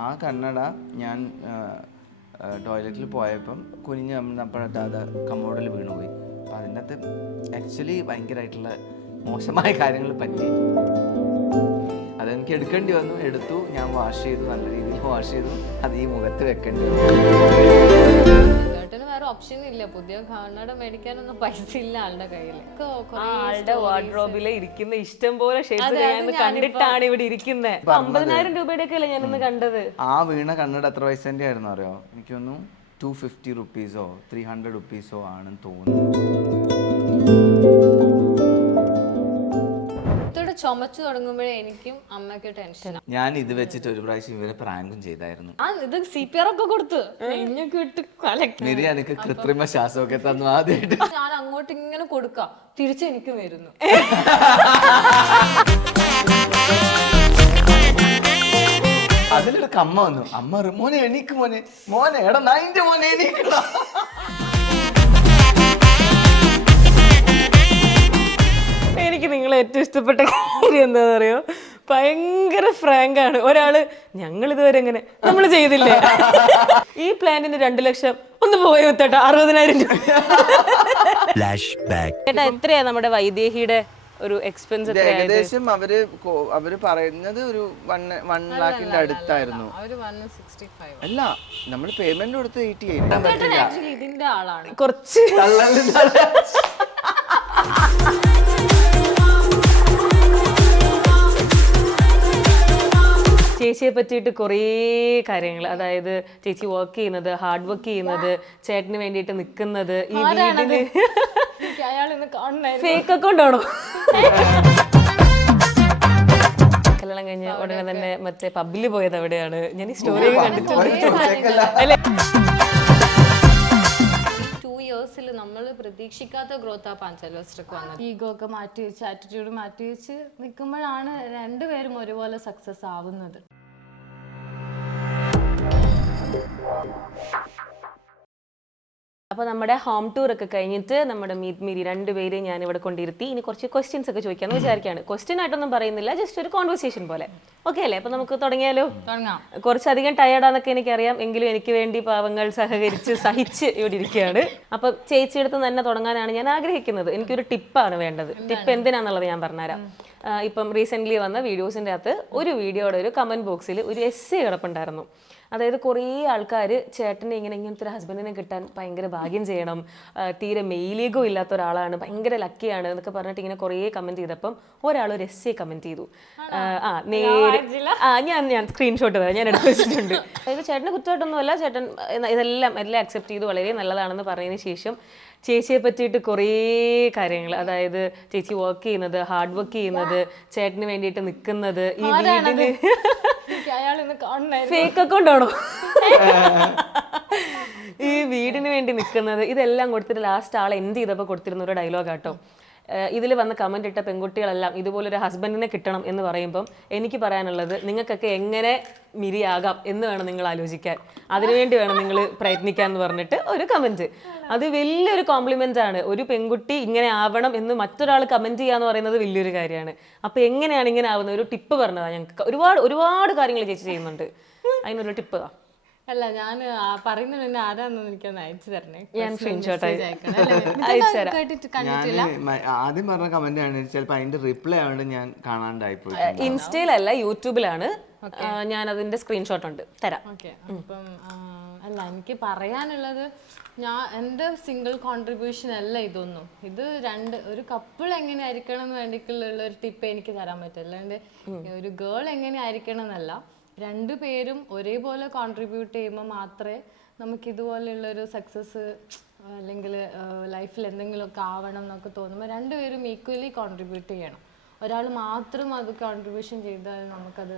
ആ കണ്ണട ഞാൻ ടോയ്ലറ്റിൽ പോയപ്പം കുനിഞ്ഞ് നമ്മളപ്പോഴത്തെ അത് കമ്മോഡിൽ വീണുപോയി. അപ്പം അതിൻ്റെ അകത്ത് ആക്ച്വലി ഭയങ്കരമായിട്ടുള്ള മോശമായ കാര്യങ്ങൾ പറ്റി. അതെനിക്ക് എടുക്കേണ്ടി വന്നു. എടുത്തു, ഞാൻ വാഷ് ചെയ്തു, നല്ല രീതിയിൽ വാഷ് ചെയ്തു. അത് ഈ മുഖത്ത് വെക്കേണ്ടി വന്നു. വേറെ ഓപ്ഷൻ ഇല്ല. പുതിയ കണ്ണട മേടിക്കാനൊന്നും പൈസ ഇല്ല ആളുടെ കയ്യിൽ. ആളുടെ വാർഡ്രോബില് ഇരിക്കുന്ന ഇഷ്ടം പോലെ ഷേപ്സ് കണ്ടിട്ടാണ് ഇവിടെ ഇരിക്കുന്നത്. 50,000 രൂപയുടെ ഒക്കെ അല്ലേ ഞാനിന്ന് കണ്ടത്. ആ വീണ കണ്ണട എത്ര പൈസൻ്റെ ആയിരുന്നു അറിയോ? എനിക്കൊന്നും 250 റുപ്പീസോ 300 റുപ്പീസോ ആണെന്ന് തോന്നുന്നു. ചുമച്ചു തുടങ്ങുമ്പോഴേ എനിക്കും അമ്മയ്ക്ക് ടെൻഷൻ. ഞാൻ ഇത് വെച്ചിട്ട് ഒരു പ്രാവശ്യം ഇവരെ പ്രാങ്കും ചെയ്തായിരുന്നു. ഇത് CPR ഒക്കെ കൊടുത്ത് എനിക്ക് കൃത്രിമ ശ്വാസമൊക്കെ തന്നു ആദ്യമായിട്ട്. ഞാൻ അങ്ങോട്ട് ഇങ്ങനെ കൊടുക്കാം, തിരിച്ച് എനിക്ക് വരുന്നു. അതിലൊരു അമ്മ വന്നു. അമ്മ മോനെ എണീക്ക്, മോനെ മോനെ എടാ നൈൻ്റെ മോനെ എണീക്കണ്ട. എനിക്ക് നിങ്ങളെ ഏറ്റവും ഇഷ്ടപ്പെട്ട കാര്യം എന്താണെന്ന് അറിയോ? ഭയങ്കര ഫ്രാങ്കാണ്. ഒരാള് ഞങ്ങൾ ഇതുവരെ എങ്ങനെ നമ്മൾ ചെയ്തില്ലേ, ഈ പ്ലാനിന് 2 ലക്ഷം ഒന്ന് പോയി വിത്തേട്ടാ 60,000 രൂപ. ചേട്ടാ എത്രയാ നമ്മുടെ വൈദേഹിയുടെ ഒരു എക്സ്പെൻസ്? ഏകദേശം അവര് പറയുന്നത് ഒരു 1 ലാഖിന്റെ അടുത്തായിരുന്നു. അല്ല, നമ്മൾ പേയ്മെന്റ് കൊടുത്ത് 88. ഇതിന്റെ ആളാണ് കുറച്ച് ചേച്ചിയെ പറ്റിയിട്ട് കുറേ കാര്യങ്ങൾ, അതായത് ചേച്ചി വർക്ക് ചെയ്യുന്നത്, ഹാർഡ് വർക്ക് ചെയ്യുന്നത്, ചേട്ടന് വേണ്ടിയിട്ട് നിൽക്കുന്നത്, ഈ വീടിന് ഫേക്ക് അക്കൗണ്ട് ആണോ? കല്യാണം കഴിഞ്ഞ ഉടനെ തന്നെ മറ്റേ പബ്ബിൽ പോയത് എവിടെയാണ്? ഞാൻ ഈ സ്റ്റോറി കണ്ടിട്ടുണ്ട്. 2 ഇയേഴ്സിൽ നമ്മൾ പ്രതീക്ഷിക്കാത്ത ഗ്രോത്ത് ആ പാഞ്ചാലിക്ക് വന്നത്. ഈഗോ ഒക്കെ മാറ്റി വെച്ച്, ആറ്റിറ്റ്യൂഡ് മാറ്റി വെച്ച് നിൽക്കുമ്പോഴാണ് രണ്ടുപേരും ഒരുപോലെ സക്സസ് ആവുന്നത്. അപ്പോൾ നമ്മുടെ ഹോം ടൂർ ഒക്കെ കഴിഞ്ഞിട്ട് നമ്മുടെ മീറ്റ് മീരി 2 പേരെ ഞാൻ ഇവിടെ കൊണ്ടിരുത്തി. ഇനി കുറച്ച് ക്വസ്റ്റ്യൻസ് ഒക്കെ ചോദിക്കാമെന്ന് വിചാരിക്കുകയാണ്. ക്വസ്റ്റ്യൻ ആയിട്ടൊന്നും പറയുന്നില്ല, ജസ്റ്റ് ഒരു കോൺവെർസേഷൻ പോലെ. ഓക്കെ അല്ലേ? അപ്പോൾ നമുക്ക് തുടങ്ങിയാലോ? കുറച്ചധികം ടയേർഡാന്നൊക്കെ എനിക്കറിയാം, എങ്കിലും എനിക്ക് വേണ്ടി പാവങ്ങൾ സഹകരിച്ച് സഹിച്ച് ഇവിടെ ഇരിക്കുകയാണ്. അപ്പം ചേച്ചിയെടുത്ത് തന്നെ തുടങ്ങാനാണ് ഞാൻ ആഗ്രഹിക്കുന്നത്. എനിക്കൊരു ടിപ്പാണ് വേണ്ടത്. ടിപ്പ് എന്തിനാന്നുള്ളത് ഞാൻ പറഞ്ഞുതരാം. ഇപ്പം റീസെൻ്റ്ലി വന്ന വീഡിയോസിൻ്റെ അകത്ത് ഒരു വീഡിയോയുടെ ഒരു കമൻറ്റ് ബോക്സിൽ ഒരു എസ്സേ കിടപ്പുണ്ടായിരുന്നു. അതായത് കുറേ ആൾക്കാർ ചേട്ടനെ ഇങ്ങനത്തെ ഒരു ഹസ്ബൻഡിനെ കിട്ടാൻ ഭയങ്കര ഭാഗ്യം ചെയ്യണം, തീരെ മെയിലീഗോ ഇല്ലാത്ത ഒരാളാണ്, ഭയങ്കര ലക്കിയാണ് എന്നൊക്കെ പറഞ്ഞിട്ട് ഇങ്ങനെ കുറേ കമൻറ്റ് ചെയ്തപ്പം ഒരാൾ ഒരു എസ്സേ കമൻറ്റ് ചെയ്തു. ഞാൻ സ്ക്രീൻഷോട്ട് തരാം, ഞാൻ എടുത്ത് വെച്ചിട്ടുണ്ട്. അതായത് ചേട്ടന് കുറ്റമായിട്ടൊന്നുമല്ല, ചേട്ടൻ എല്ലാം അക്സെപ്റ്റ് ചെയ്തു, വളരെ നല്ലതാണെന്ന് പറഞ്ഞതിന് ശേഷം ചേച്ചിയെ പറ്റിയിട്ട് കുറേ കാര്യങ്ങൾ, അതായത് ചേച്ചി വർക്ക് ചെയ്യുന്നത്, ഹാർഡ് വർക്ക് ചെയ്യുന്നത്, ചേട്ടന് വേണ്ടിയിട്ട് നിൽക്കുന്നത്, ഈ വീടിന് ഫേക്ക് അക്കൗണ്ട് ആണോ, ഈ വീടിന് വേണ്ടി നിൽക്കുന്നത്, ഇതെല്ലാം കൊടുത്തിട്ട് ലാസ്റ്റ് ആൾ എന്ത് ചെയ്തപ്പോൾ കൊടുത്തിരുന്ന ഒരു ഡയലോഗാട്ടോ. ഇതിൽ വന്ന് കമൻ്റ് ഇട്ട പെൺകുട്ടികളെല്ലാം ഇതുപോലൊരു ഹസ്ബൻഡിനെ കിട്ടണം എന്ന് പറയുമ്പം എനിക്ക് പറയാനുള്ളത്, നിങ്ങൾക്കൊക്കെ എങ്ങനെ മിരിയാകാം എന്ന് വേണം നിങ്ങൾ ആലോചിക്കാൻ, അതിനുവേണ്ടി വേണം നിങ്ങൾ പ്രയത്നിക്കാൻ എന്ന് പറഞ്ഞിട്ട് ഒരു കമൻറ്റ്. അത് വലിയൊരു കോംപ്ലിമെൻ്റ് ആണ്. ഒരു പെൺകുട്ടി ഇങ്ങനെ ആവണം എന്ന് മറ്റൊരാൾ കമൻറ്റ് ചെയ്യാന്ന് പറയുന്നത് വലിയൊരു കാര്യമാണ്. അപ്പോൾ എങ്ങനെയാണ് ഇങ്ങനെ ആവുന്നത്? ഒരു ടിപ്പ് പറഞ്ഞതാണ്. ഞങ്ങൾക്ക് ഒരുപാട് കാര്യങ്ങൾ ചേച്ചി ചെയ്യുന്നുണ്ട്, അതിനൊരു ടിപ്പ് താ. അല്ല, ഞാൻ പറയുന്നത് പിന്നെ ആരാന്ന് എനിക്കൊന്ന് അയച്ചു തരണേ. ഞാൻ സ്ക്രീൻഷോട്ട് ആദ്യം പറഞ്ഞ കമന്റ് ആണ്, ചിലപ്പോൾ അതിന്റെ റിപ്ലൈ ആവുന്നത് ഞാൻ കാണാണ്ടായിപ്പോയി. ഇൻസ്റ്റയിലല്ല, യൂട്യൂബിലാണ്. ഞാൻ അതിന്റെ സ്ക്രീൻഷോട്ട് ഉണ്ട്, തരാം. ഓക്കെ. അപ്പം അല്ല, എനിക്ക് പറയാനുള്ളത്, എൻ്റെ സിംഗിൾ കോൺട്രിബ്യൂഷൻ അല്ല ഇതൊന്നും. ഇത് ഒരു കപ്പിൾ എങ്ങനെ ആയിരിക്കണം എന്ന് വേണ്ടിയിട്ടുള്ള ഒരു ടിപ്പ് എനിക്ക് തരാൻ പറ്റും. അല്ലാണ്ട് ഒരു ഗേൾ എങ്ങനെ ആയിരിക്കണം എന്നല്ല, 2 പേരും ഒരേപോലെ കോൺട്രിബ്യൂട്ട് ചെയ്യുമ്പോൾ മാത്രമേ നമുക്ക് ഇതുപോലെയുള്ളൊരു സക്സസ് അല്ലെങ്കിൽ ലൈഫിൽ എന്തെങ്കിലുമൊക്കെ ആവണം എന്നൊക്കെ തോന്നുമ്പോൾ 2 പേരും ഈക്വലി കോൺട്രിബ്യൂട്ട് ചെയ്യണം. ഒരാൾ മാത്രം അത് കോൺട്രിബ്യൂഷൻ ചെയ്താൽ നമുക്കത്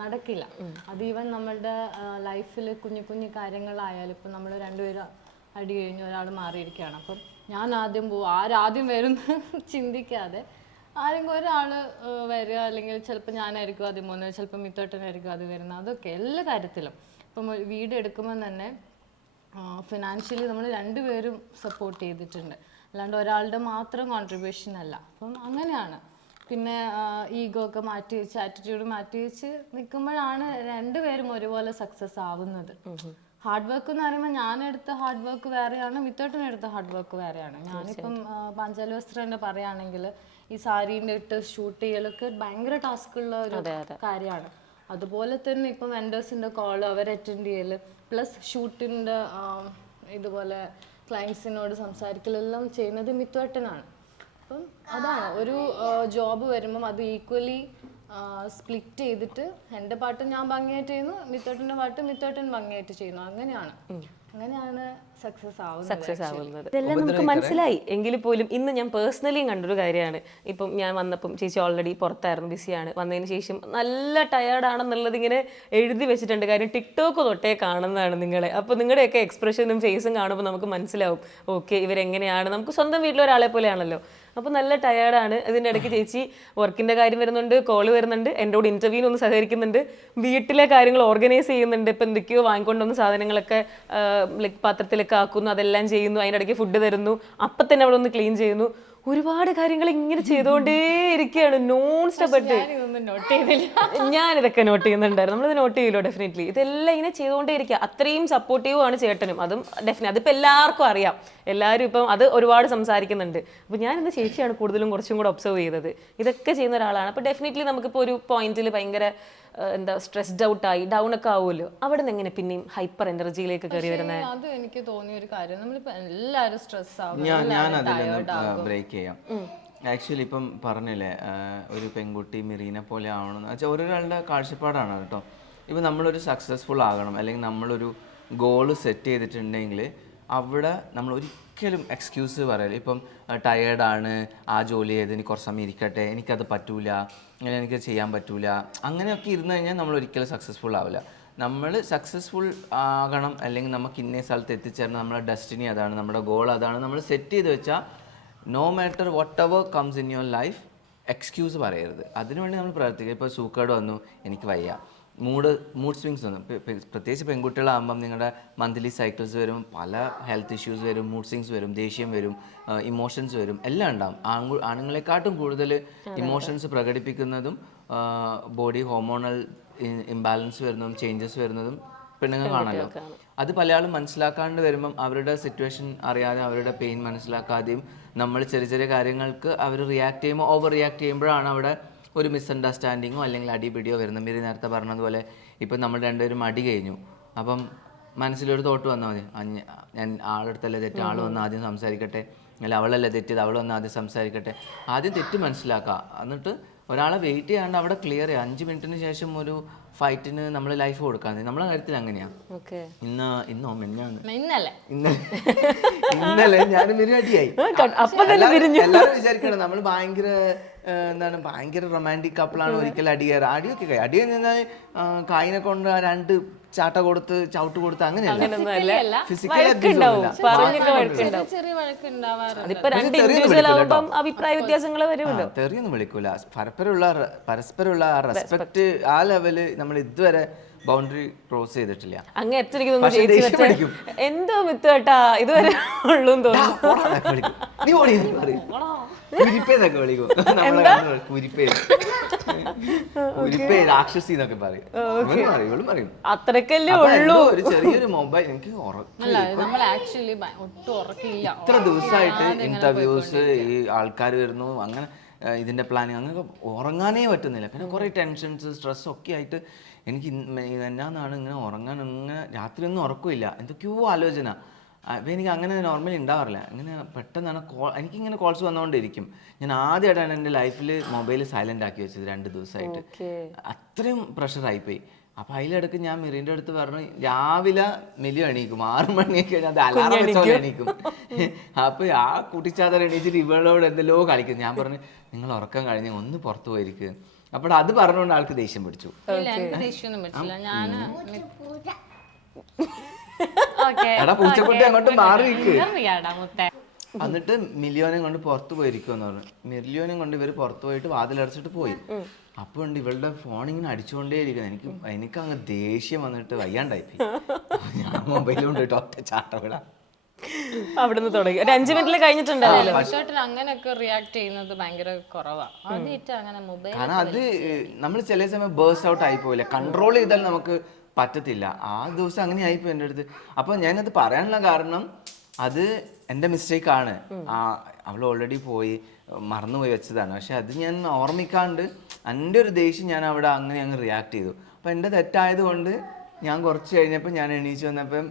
നടക്കില്ല. അത് ഈവൻ നമ്മളുടെ ലൈഫിൽ കുഞ്ഞു കാര്യങ്ങളായാലും ഇപ്പം നമ്മൾ 2 പേരും അടി കഴിഞ്ഞ് ഒരാൾ മാറിയിരിക്കുകയാണ്, അപ്പം ഞാൻ ആദ്യം പോവും, ആരാദ്യം വരും ചിന്തിക്കാതെ ആരെങ്കിലും ഒരാൾ വരിക, അല്ലെങ്കിൽ ചിലപ്പോൾ ഞാനായിരിക്കും ആദ്യം പോകുന്നത്, ചിലപ്പോൾ മിത്തോട്ടനായിരിക്കും അത് വരുന്നത്. അതൊക്കെ എല്ലാ കാര്യത്തിലും. ഇപ്പം വീട് എടുക്കുമ്പോൾ തന്നെ ഫിനാൻഷ്യലി നമ്മൾ 2 പേരും സപ്പോർട്ട് ചെയ്തിട്ടുണ്ട്, അല്ലാണ്ട് ഒരാളുടെ മാത്രം കോൺട്രിബ്യൂഷൻ അല്ല. അപ്പം അങ്ങനെയാണ്. പിന്നെ ഈഗോ ഒക്കെ മാറ്റി വെച്ച് ആറ്റിറ്റ്യൂഡ് മാറ്റി വെച്ച് നിൽക്കുമ്പോഴാണ് രണ്ടുപേരും ഒരുപോലെ സക്സസ് ആവുന്നത്. ഹാർഡ് വർക്ക് എന്ന് പറയുമ്പോൾ ഞാനെടുത്ത ഹാർഡ് വർക്ക് വേറെയാണ്, മിത്തോട്ടിനെടുത്ത ഹാർഡ് വർക്ക് വേറെയാണ്. ഞാനിപ്പം പാഞ്ചാലി വസ്ത്രൻ്റെ പറയുകയാണെങ്കിൽ ഈ സാരീൻ്റെ ഇട്ട് ഷൂട്ട് ചെയ്യലൊക്കെ ഭയങ്കര ടാസ്ക്കുള്ള ഒരു കാര്യമാണ്. അതുപോലെ തന്നെ ഇപ്പം വെൻഡേഴ്സിൻ്റെ കോള് അവർ അറ്റൻഡ് ചെയ്യൽ പ്ലസ് ഷൂട്ടിൻ്റെ ഇതുപോലെ ക്ലയൻസിനോട് സംസാരിക്കലെല്ലാം ചെയ്യുന്നത് മിത്തുവേട്ടനാണ്. അപ്പം അതാണ് ഒരു ജോബ് വരുമ്പം അത് ഈക്വലി സ്പ്ലിറ്റ് ചെയ്തിട്ട് എൻ്റെ പാട്ട് ഞാൻ ഭംഗിയായിട്ട് ചെയ്യുന്നു, മിത്തോട്ടൻ്റെ പാട്ട് മിത്തോട്ടൻ ഭംഗിയായിട്ട് ചെയ്യുന്നു. അങ്ങനെയാണ് സക്സസ് ആവുന്നത്. ഇതെല്ലാം നമുക്ക് മനസ്സിലായി എങ്കിൽ പോലും ഇന്ന് ഞാൻ പേഴ്സണലിയും കണ്ടൊരു കാര്യമാണ്. ഇപ്പം ഞാൻ വന്നപ്പം ചേച്ചി ഓൾറെഡി പുറത്തായിരുന്നു, ബിസിയാണ്. വന്നതിന് ശേഷം നല്ല ടയേർഡാണെന്നുള്ളത് ഇങ്ങനെ എഴുതി വെച്ചിട്ടുണ്ട്. കാര്യം ടിക്ടോക്ക് തൊട്ടേ കാണുന്നതാണ് നിങ്ങളെ. അപ്പോൾ നിങ്ങളുടെയൊക്കെ എക്സ്പ്രഷനും ഫേസും കാണുമ്പോൾ നമുക്ക് മനസ്സിലാവും ഓക്കെ ഇവരെങ്ങനെയാണ്. നമുക്ക് സ്വന്തം വീട്ടിലൊരാളെ പോലെയാണല്ലോ. അപ്പോൾ നല്ല ടയേർഡാണ്. ഇതിൻ്റെ ഇടയ്ക്ക് ചേച്ചി വർക്കിൻ്റെ കാര്യം വരുന്നുണ്ട്, കോള് വരുന്നുണ്ട്, എൻ്റെ കൂടെ ഇൻ്റർവ്യൂവിന് ഒന്ന് സഹകരിക്കുന്നുണ്ട്, വീട്ടിലെ കാര്യങ്ങൾ ഓർഗനൈസ് ചെയ്യുന്നുണ്ട്. ഇപ്പം എന്തൊക്കെയോ വാങ്ങിക്കൊണ്ടുവന്ന സാധനങ്ങളൊക്കെ ലൈക്ക് പാത്രത്തിലൊക്കെ ആക്കുന്നു, അതെല്ലാം ചെയ്യുന്നു. അതിൻ്റെ ഇടയ്ക്ക് ഫുഡ് തരുന്നു, അപ്പം തന്നെ അവിടെ ഒന്ന് ക്ലീൻ ചെയ്യുന്നു. ഒരുപാട് കാര്യങ്ങൾ ഇങ്ങനെ ചെയ്തുകൊണ്ടേ ഇരിക്കുകയാണ് നോൺ സ്റ്റോപ്പ് ആയിട്ട്. ഞാനിതൊക്കെ നോട്ട് ചെയ്യുന്നുണ്ടായിരുന്നു. നമ്മളിത് നോട്ട് ചെയ്യല്ലോ ഡെഫിനറ്റ്ലി. ഇതെല്ലാം ഇങ്ങനെ ചെയ്തുകൊണ്ടേ ഇരിക്കുക. അത്രയും സപ്പോർട്ടീവ് ആണ് ചേട്ടനും. അതും ഡെഫിനറ്റ് അതിപ്പോൾ എല്ലാവർക്കും അറിയാം. എല്ലാവരും ഇപ്പം അത് ഒരുപാട് സംസാരിക്കുന്നുണ്ട്. അപ്പോൾ ഞാനിന്ന് ചേച്ചിയാണ് കൂടുതലും കുറച്ചും കൂടെ ഒബ്സർവ് ചെയ്തത്. ഇതൊക്കെ ചെയ്യുന്ന ഒരാളാണ്. അപ്പോൾ ഡെഫിനറ്റ്ലി നമുക്കിപ്പോൾ ഒരു പോയിന്റിൽ ഭയങ്കര എന്താ സ്ട്രെസ്ഡ് ഔട്ട് ആയി ഡൗൺ ഒക്കെ ആവുമല്ലോ. അവിടെ നിന്ന് എങ്ങനെ പിന്നെയും ഹൈപ്പർ എനർജിയിലേക്ക് കയറി വരുന്നത്? അത് എനിക്ക് തോന്നിയ ഒരു കാര്യം, നമ്മളിപ്പോ എല്ലാവരും സ്ട്രെസ് ആവും. ഞാൻ അതിലൊന്ന് ബ്രേക്ക് ചെയ്യാം. ആക്ച്വലി ഇപ്പം പറഞ്ഞില്ലേ ഒരു പെൺകുട്ടി മെറീനെ പോലെ ആവണമെന്ന് വെച്ചാൽ ഓരോരാളുടെ കാഴ്ചപ്പാടാണ് കേട്ടോ. ഇപ്പം നമ്മളൊരു സക്സസ്ഫുൾ ആകണം അല്ലെങ്കിൽ നമ്മളൊരു ഗോള് സെറ്റ് ചെയ്തിട്ടുണ്ടെങ്കിൽ അവിടെ നമ്മൾ ഒരിക്കലും എക്സ്ക്യൂസ് പറയല്. ഇപ്പം ടയേർഡാണ്, ആ ജോലി ചെയ്ത് എനിക്ക് കുറച്ച് സമയം ഇരിക്കട്ടെ, എനിക്കത് പറ്റൂല, അങ്ങനെ എനിക്ക് ചെയ്യാൻ പറ്റൂല, അങ്ങനെയൊക്കെ ഇരുന്ന് കഴിഞ്ഞാൽ നമ്മൾ ഒരിക്കലും സക്സസ്ഫുൾ ആവില്ല. നമ്മൾ സക്സസ്ഫുൾ ആകണം അല്ലെങ്കിൽ നമുക്ക് ഇന്നേ സ്ഥലത്ത് എത്തിച്ചേരണം, നമ്മുടെ ഡെസ്റ്റിനി അതാണ്, നമ്മുടെ ഗോൾ അതാണ്, നമ്മൾ സെറ്റ് ചെയ്ത് വെച്ചാൽ no matter whatever comes in your life excuse പറയരുത്. അതിനുവേണ്ടി നമ്മൾ പ്രവർത്തിക്കുക. ഇപ്പോൾ സൂക്കേട് വന്നു, എനിക്ക് വയ്യ, മൂഡ് സ്വിങ്സ് വന്നു. പ്രത്യേകിച്ച് പെൺകുട്ടികളാകുമ്പം നിങ്ങളുടെ മന്ത്ലി സൈക്കിൾസ് വരും, പല ഹെൽത്ത് ഇഷ്യൂസ് വരും, മൂഡ് സ്വിങ്സ് വരും, ദേഷ്യം വരും, ഇമോഷൻസ് വരും, എല്ലാം ഉണ്ടാകും. ആണുങ്ങളെക്കാട്ടും കൂടുതൽ ഇമോഷൻസ് പ്രകടിപ്പിക്കുന്നതും ബോഡി ഹോർമോണൽ ഇംബാലൻസ് വരുന്നതും ചേഞ്ചസ് വരുന്നതും പെണ്ണുങ്ങൾക്കാണല്ലോ. അത് പല ആളും മനസ്സിലാക്കാണ്ട് വരുമ്പം അവരുടെ സിറ്റുവേഷൻ അറിയാതെ അവരുടെ പെയിൻ മനസ്സിലാക്കാതെയും നമ്മൾ ചെറിയ ചെറിയ കാര്യങ്ങൾക്ക് അവർ റിയാക്ട് ചെയ്യുമ്പോൾ ഓവർ റിയാക്ട് ചെയ്യുമ്പോഴാണ് അവിടെ ഒരു മിസ്അണ്ടർസ്റ്റാൻഡിങ്ങോ അല്ലെങ്കിൽ അടിപിടിയോ വരുന്നത്. മീരി നേരത്തെ പറഞ്ഞതുപോലെ ഇപ്പം നമ്മൾ രണ്ടുപേരും അടി കഴിഞ്ഞു, അപ്പം മനസ്സിലൊരു തോട്ട് വന്നാൽ മതി, ഞാൻ ആളെടുത്തല്ലേ തെറ്റ്, ആൾ വന്ന് ആദ്യം സംസാരിക്കട്ടെ, അല്ല അവളല്ലേ തെറ്റിയത്, അവൾ വന്ന് ആദ്യം സംസാരിക്കട്ടെ. ആദ്യം തെറ്റ് മനസ്സിലാക്കുക, എന്നിട്ട് ഒരാളെ വെയിറ്റ് ചെയ്യാണ്ട് അവിടെ ക്ലിയർ ചെയ്യുക. 5 മിനിറ്റിന് ശേഷം ഒരു ഫൈറ്റിന് നമ്മൾ ലൈഫ് കൊടുക്കാൻ നമ്മളെ കാര്യത്തിൽ അങ്ങനെയാണ്. ഇന്നലെ ഞാൻ അടിയായി. എല്ലാവരും വിചാരിക്കണം നമ്മൾ ഭയങ്കര ഭയങ്കര റൊമാൻറ്റിക് കപ്പിളാണ്, ഒരിക്കലും അടിയേറെ അടിയൊക്കെ അടി കഴിഞ്ഞാൽ കായിനെ കൊണ്ട് 2 ചാട്ട കൊടുത്ത് ചവിട്ട് കൊടുത്ത് അങ്ങനെയല്ല. ഫിസിക്കലി തെറിയൊന്നും വിളിക്കൂല. പരസ്പരമുള്ള റെസ്പെക്ട് ആ ലെവല് നമ്മൾ ഇതുവരെ ബൗണ്ടറി ക്രോസ് ചെയ്തിട്ടില്ല. എന്തോ മിത്ത് കേട്ടാ ഇതുവരെ ഉള്ളൂ തോന്നുന്നു. രാക്ഷസി എന്നൊക്കെ പറയും. അത്രക്കല്ലേ ഉള്ളൂ. ഒരു ചെറിയൊരു മൊബൈൽ എനിക്ക് ഇത്ര ദിവസമായിട്ട് ഇന്റർവ്യൂസ്, ഈ ആൾക്കാർ വരുന്നു, അങ്ങനെ ഇതിന്റെ പ്ലാനിങ്, അങ്ങനെ ഉറങ്ങാനേ പറ്റുന്നില്ല. പിന്നെ കുറെ ടെൻഷൻസ് സ്ട്രെസ് ഒക്കെ ആയിട്ട് എനിക്ക് എന്നാണ് ഇങ്ങനെ ഉറങ്ങാൻ, ഇങ്ങനെ രാത്രിയൊന്നും ഉറക്കമില്ല, എന്തൊക്കെയോ ആലോചന. അപ്പം എനിക്ക് അങ്ങനെ നോർമലി ഉണ്ടാവാറില്ല. ഇങ്ങനെ പെട്ടെന്നാണ് എനിക്കിങ്ങനെ കോൾസ് വന്നുകൊണ്ടിരിക്കും. ഞാൻ ആദ്യമായിട്ടാണ് എൻ്റെ ലൈഫിൽ മൊബൈൽ സൈലൻ്റ് ആക്കി വെച്ചത് 2 ദിവസമായിട്ട്. അത്രയും പ്രഷറായിപ്പോയി. അപ്പം അതിലിടക്ക് ഞാൻ മിറിൻ്റെ അടുത്ത് പറഞ്ഞു, രാവിലെ മിലിയോ എണീക്കും, 6 മണിയൊക്കെ അത് അലാറം വെച്ചോളം എണീക്കും. അപ്പോൾ ആ കുട്ടിച്ചാതർ എണീച്ചിട്ട് ഇവളോട് എന്തെല്ലോ കളിക്കും. ഞാൻ പറഞ്ഞു, നിങ്ങൾ ഉറക്കം കഴിഞ്ഞ് ഒന്ന് പുറത്ത് പോയിരിക്കുക. അപ്പോൾ അത് പറഞ്ഞുകൊണ്ട് ആൾക്ക് ദേഷ്യം പിടിച്ചു. എടാ പൂച്ചക്കുട്ടി അങ്ങോട്ട് മാറി നിൽക്ക്. എന്നിട്ട് മില്യോനെ കൊണ്ട് പുറത്ത് പോയിരിക്കുമെന്ന് പറഞ്ഞു. മില്യോനെ കൊണ്ട് ഇവർ പുറത്ത് പോയിട്ട് വാതിലടച്ചിട്ട് പോയി. അപ്പോൾ ഉണ്ട് ഇവളുടെ ഫോൺ ഇങ്ങനെ അടിച്ചുകൊണ്ടേ ഇരിക്കുന്നത്. എനിക്ക് അങ്ങ് ദേഷ്യം വന്നിട്ട് വയ്യാണ്ടായി. ഞാൻ മൊബൈൽ കൊണ്ടിട്ട് ഒറ്റ ചാട്ട വിടാം. അവിടുന്ന് തുടങ്ങി ഒരു 5 മിനിറ്റിൽ കഴിഞ്ഞിട്ടുണ്ടാവില്ല. തീർച്ചയായിട്ടും അങ്ങനെയൊക്കെ റിയാക്ട് ചെയ്യുന്നത് ഭയങ്കര കുറവാണ്. ആദ്യമായിട്ട് അങ്ങനെ മൊബൈൽ കാരണം അത് നമ്മൾ ചില സമയം ബേഴ്സ് ഔട്ട് ആയി പോയില്ല, കൺട്രോൾ ചെയ്താൽ നമുക്ക് പറ്റത്തില്ല. ആ ദിവസം അങ്ങനെ ആയിപ്പോയി എൻ്റെ അടുത്ത്. അപ്പോൾ ഞാനത് പറയാനുള്ള കാരണം അത് എൻ്റെ മിസ്റ്റേക്കാണ്. അവൾ ഓൾറെഡി പോയി, മറന്നുപോയി വെച്ചതാണ്. പക്ഷെ അത് ഞാൻ ഓർമ്മിക്കാണ്ട് എൻ്റെ ഒരു ദേഷ്യം ഞാൻ അവിടെ അങ്ങനെ അങ്ങ് റിയാക്ട് ചെയ്തു. അപ്പോൾ എൻ്റെ തെറ്റായത് കൊണ്ട് ഞാൻ കുറച്ച് കഴിഞ്ഞപ്പോൾ ഞാൻ എണീച്ച് വന്നപ്പം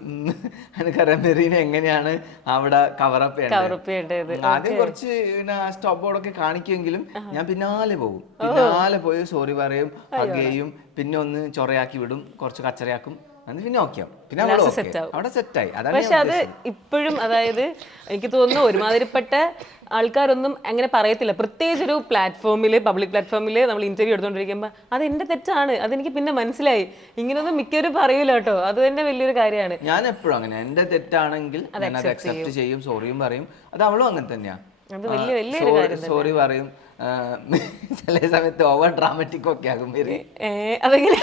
എനിക്കറിയാം മെറീന എങ്ങനെയാണ് അവിടെ കവറപ്പ് ചെയ്യേണ്ടത്. ആദ്യം കുറച്ച് പിന്നെ സ്റ്റോപ്പ് ബോർഡൊക്കെ കാണിക്കുമെങ്കിലും ഞാൻ പിന്നാലെ പോകും, പിന്നാലെ പോയി സോറി പറയും, ഹഗ് ചെയ്യും, പിന്നെ ഒന്ന് ചൊറയാക്കി വിടും, കുറച്ച് കച്ചറയാക്കും, അത് പിന്നെ ഓക്കെ പിന്നെ അവിടെ സെറ്റായി. പക്ഷെ അത് ഇപ്പോഴും അതായത് എനിക്ക് തോന്നുന്നു ഒരുമാതിരിപ്പെട്ട ആൾക്കാരൊന്നും അങ്ങനെ പറയത്തില്ല. പ്രത്യേകിച്ച് ഒരു പ്ലാറ്റ്ഫോമിൽ, പബ്ലിക് പ്ലാറ്റ്ഫോമിൽ നമ്മൾ ഇന്റർവ്യൂ എടുത്തുകൊണ്ടിരിക്കുമ്പോൾ അത് എൻ്റെ തെറ്റാണ്, അതെനിക്ക് പിന്നെ മനസ്സിലായി, ഇങ്ങനൊന്നും മിക്കവരും പറയൂല കേട്ടോ. അത് തന്നെ വലിയൊരു കാര്യമാണ്. ഞാൻ എപ്പോഴും അങ്ങനെ എൻ്റെ തെറ്റാണെങ്കിൽ ഞാൻ അത് അക്സെപ്റ്റ് ചെയ്യും, സോറിയും പറയും. അത് അവളും അങ്ങനെ തന്നെയാ, സോറി പറയും. ചില സമയത്ത് ഓവർ ഡ്രാമാറ്റിക് ഒക്കെ ആകും. അതെങ്ങനെ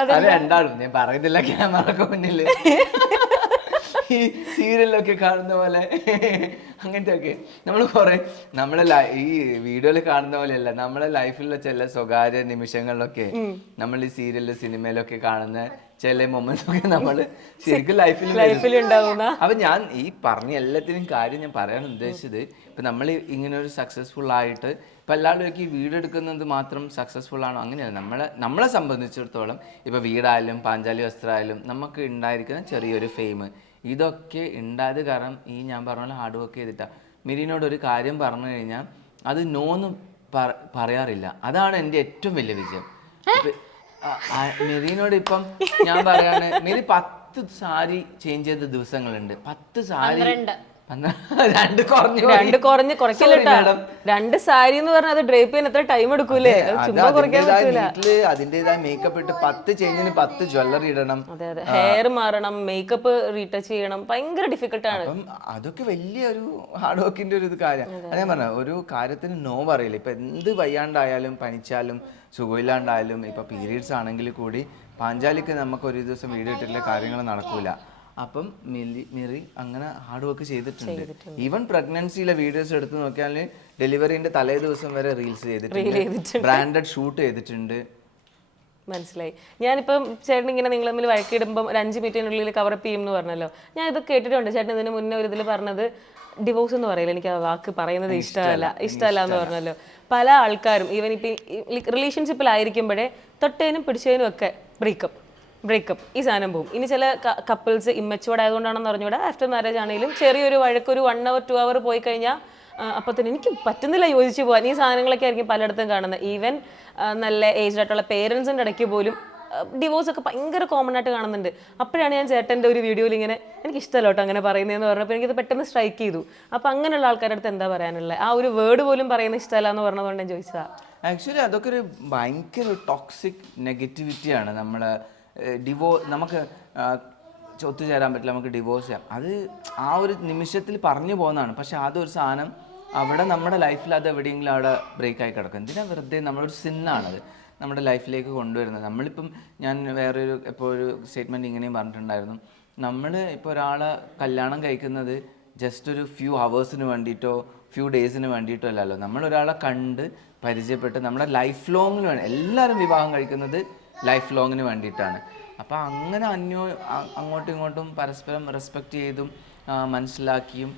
അത് രണ്ടാളും ഞാൻ പറയുന്നില്ല ക്യാമറക്ക് മുന്നില് ഈ സീരിയലൊക്കെ കാണുന്ന പോലെ അങ്ങനത്തെ ഒക്കെ നമ്മൾ കുറെ ഈ വീഡിയോയിൽ കാണുന്ന പോലെയല്ല, നമ്മളെ ലൈഫിലുള്ള ചില സ്വകാര്യ നിമിഷങ്ങളിലൊക്കെ നമ്മൾ ഈ സീരിയലിലും സിനിമയിലൊക്കെ കാണുന്ന ചില മൊമെന്റ്സ് ഒക്കെ നമ്മൾ ശരിക്കും ലൈഫിൽ ഉണ്ടാവുന്ന. അപ്പൊ ഞാൻ ഈ പറഞ്ഞ എല്ലാത്തിനും കാര്യം ഞാൻ പറയാൻ ഉദ്ദേശിച്ചത്, ഇപ്പൊ നമ്മൾ ഇങ്ങനെ ഒരു സക്സസ്ഫുൾ ആയിട്ട് ഇപ്പൊ എല്ലാവരും ഈ വീട് എടുക്കുന്നത് മാത്രം സക്സസ്ഫുൾ ആണോ? അങ്ങനെയല്ല. നമ്മളെ സംബന്ധിച്ചിടത്തോളം ഇപ്പൊ വീടായാലും പാഞ്ചാലി വസ്ത്രമായാലും നമുക്ക് ഉണ്ടായിരിക്കുന്ന ചെറിയൊരു ഫെയിം, ഇതൊക്കെ ഉണ്ടായത് കാരണം ഈ ഞാൻ പറഞ്ഞ പോലെ ഹാർഡ് വർക്ക് ചെയ്തിട്ടാണ്. മെരീനോട് ഒരു കാര്യം പറഞ്ഞു കഴിഞ്ഞാൽ അത് നോന്ന് പറയാറില്ല. അതാണ് എൻ്റെ ഏറ്റവും വലിയ വിജയം. മെരീനോട് ഇപ്പം ഞാൻ പറയാണ്, മെരി 10 സാരി ചേഞ്ച് ചെയ്ത ദിവസങ്ങളുണ്ട്. 10 സാരി 2 സാരി എന്ന് പറഞ്ഞാൽ അത് ഡ്രേപ്പ് ചെയ്യാൻ എത്ര ടൈം എടുക്കൂലേ? അതിന്റേതായ മേക്കപ്പ് ഇട്ട് 10 ചേഞ്ചിന് 10 ജ്വല്ലറി ഇടണം, ഹെയർ മാറണം, മേക്കപ്പ് റീടച്ച് ചെയ്യണം, ഭയങ്കര ഡിഫിക്കൽട്ടാണ്. അപ്പം അതൊക്കെ വലിയൊരു ഹാർഡ് വർക്കിന്റെ ഒരു കാര്യം. ഞാൻ പറഞ്ഞ ഒരു കാര്യത്തിന് നോ പറയില്ല. ഇപ്പൊ എന്ത് വയ്യാണ്ടായാലും പനിച്ചാലും സുഖമില്ലാണ്ടായാലും ഇപ്പൊ പീരീഡ്സ് ആണെങ്കിൽ കൂടി പാഞ്ചാലിക്ക് നമുക്ക് ഒരു ദിവസം വീഡിയോ ഇട്ടിട്ടുള്ള കാര്യങ്ങൾ നടക്കൂല. അപ്പം മെറി അങ്ങനെ ഹാർഡ് വർക്ക് ചെയ്തിട്ടുണ്ട്. ഈവൻ പ്രഗ്നൻസിയിലെ വീഡിയോസ് എടുത്ത് നോക്കിയാൽ ഡെലിവറിന്റെ തലേ ദിവസം വരെ റീൽസ് ചെയ്തിട്ടുണ്ട്, ബ്രാൻഡഡ് ഷൂട്ട് ചെയ്തിട്ടുണ്ട്. മനസ്സിലായി. ഞാനിപ്പം ചേട്ടൻ ഇങ്ങനെ നിങ്ങൾ തമ്മിൽ വഴക്കിടുമ്പം ഒരു 5 മിനിറ്റിനുള്ളിൽ കവറപ്പ് ചെയ്യും എന്ന് പറഞ്ഞല്ലോ. ഞാൻ ഇത് കേട്ടിട്ടുണ്ട്. ചേട്ടൻ ഇതിന് മുന്നേ ഒരു ഇതിൽ പറഞ്ഞത് ഡിവോഴ്സ് എന്ന് പറയില്ല, എനിക്ക് ആ വാക്ക് പറയുന്നത് ഇഷ്ടമല്ല എന്ന് പറഞ്ഞല്ലോ. പല ആൾക്കാരും ഈവൻ ഇപ്പം റിലേഷൻഷിപ്പിലായിരിക്കുമ്പോഴേ തൊട്ടതിനും പിടിച്ചതിനും ഒക്കെ ബ്രേക്കപ്പ് ഈ സാധനം പോകും. ഇനി ചില കപ്പിൾസ് ഇമ്മച്ചുവേർഡ് ആയതുകൊണ്ടാണെന്ന് പറഞ്ഞുകൂടെ ആഫ്റ്റർ മാരേജ് ആണെങ്കിലും ചെറിയൊരു വഴക്കൊരു 1 hour 2 hour പോയി കഴിഞ്ഞാൽ അപ്പോൾ തന്നെ എനിക്ക് പറ്റുന്നില്ല യോജിച്ച് പോകാൻ. ഈ സാധനങ്ങളൊക്കെ ആയിരിക്കും പലയിടത്തും കാണുന്നത്. ഈവൻ നല്ല ഏജ്ഡ് ആയിട്ടുള്ള പേരൻസിൻ്റെ ഇടയ്ക്ക് പോലും ഡിവോഴ്സ് ഒക്കെ ഭയങ്കര കോമൺ ആയിട്ട് കാണുന്നുണ്ട്. അപ്പോഴാണ് ഞാൻ ചേട്ടൻ്റെ ഒരു വീഡിയോയിൽ ഇങ്ങനെ എനിക്ക് ഇഷ്ടമല്ല കേട്ടോ അങ്ങനെ പറയുന്നതെന്ന് പറഞ്ഞപ്പോൾ എനിക്കത് പെട്ടെന്ന് സ്ട്രൈക്ക് ചെയ്തു. അപ്പോൾ അങ്ങനെയുള്ള ആൾക്കാരുടെ അടുത്ത് എന്താ പറയാനുള്ളത്? ആ ഒരു വേർഡ് പോലും പറയുന്ന ഇഷ്ടമല്ല എന്ന് പറഞ്ഞതുകൊണ്ട് ഞാൻ ചോദിച്ചതാണ്. ആക്ച്വലി അതൊക്കെ ഒരു ഭയങ്കര ടോക്സിക് നെഗറ്റിവിറ്റിയാണ്. നമ്മളെ നമുക്ക് ഒത്തുചേരാൻ പറ്റില്ല, നമുക്ക് ഡിവോഴ്സ് ചെയ്യാം, അത് ആ ഒരു നിമിഷത്തിൽ പറഞ്ഞു പോകുന്നതാണ്. പക്ഷെ അതൊരു സാധനം അവിടെ നമ്മുടെ ലൈഫിൽ അത് എവിടെയെങ്കിലും അവിടെ ബ്രേക്കായി കിടക്കും. എന്തിനാ വെറുതെ നമ്മളൊരു സിന്നാണത് നമ്മുടെ ലൈഫിലേക്ക് കൊണ്ടുവരുന്നത്. നമ്മളിപ്പം ഞാൻ വേറൊരു ഇപ്പോൾ ഒരു സ്റ്റേറ്റ്മെൻറ്റ് ഇങ്ങനെയും പറഞ്ഞിട്ടുണ്ടായിരുന്നു, നമ്മൾ ഇപ്പോൾ ഒരാളെ കല്യാണം കഴിക്കുന്നത് ജസ്റ്റ് ഒരു ഫ്യൂ ഹവേഴ്സിന് വേണ്ടിയിട്ടോ ഫ്യൂ ഡേയ്സിന് വേണ്ടിയിട്ടോ അല്ലല്ലോ. നമ്മളൊരാളെ കണ്ട് പരിചയപ്പെട്ട് നമ്മുടെ ലൈഫ് ലോങ്ങിന് വേണ്ടി, എല്ലാവരും വിവാഹം കഴിക്കുന്നത് ലൈഫ് ലോങ്ങിന് വേണ്ടിയിട്ടാണ്. അപ്പോൾ അങ്ങനെ അങ്ങോട്ടും ഇങ്ങോട്ടും പരസ്പരം റെസ്പെക്റ്റ് ചെയ്തും മനസ്സിലാക്കിയും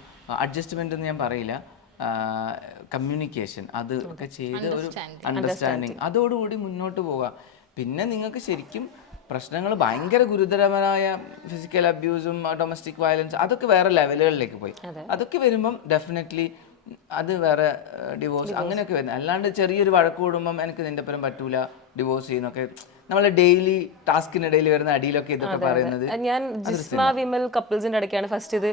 അഡ്ജസ്റ്റ്മെൻ്റ് എന്ന് ഞാൻ പറയില്ല, കമ്മ്യൂണിക്കേഷൻ അത് ഒക്കെ ചെയ്ത് ഒരു അണ്ടർസ്റ്റാൻഡിങ് അതോടുകൂടി മുന്നോട്ട് പോവുക. പിന്നെ നിങ്ങൾക്ക് ശരിക്കും പ്രശ്നങ്ങൾ ഭയങ്കര ഗുരുതരമായ ഫിസിക്കൽ അബ്യൂസും ഡൊമസ്റ്റിക് വയലൻസ് അതൊക്കെ വേറെ ലെവലുകളിലേക്ക് പോയി. അതൊക്കെ വരുമ്പം ഡെഫിനറ്റ്ലി അത് വേറെ ഡിവോഴ്സ് അങ്ങനെയൊക്കെ വരുന്നത്. അല്ലാണ്ട് ചെറിയൊരു വഴക്ക് കൂടുമ്പം എനിക്ക് നിന്റെ പരം പറ്റൂല ഡിവോഴ്സ് ചെയ്യുന്നൊക്കെ നമ്മളെ ഡെയിലി ടാസ്കിനിടയിൽ വരുന്ന അടിയിലൊക്കെ ഇതൊക്കെ പറയുന്നത്. ഞാൻ ജിസ്മ വിമൽ കപ്പിൾസിന്റെ ഇടയ്ക്കാണ് ഫസ്റ്റ് ഇത്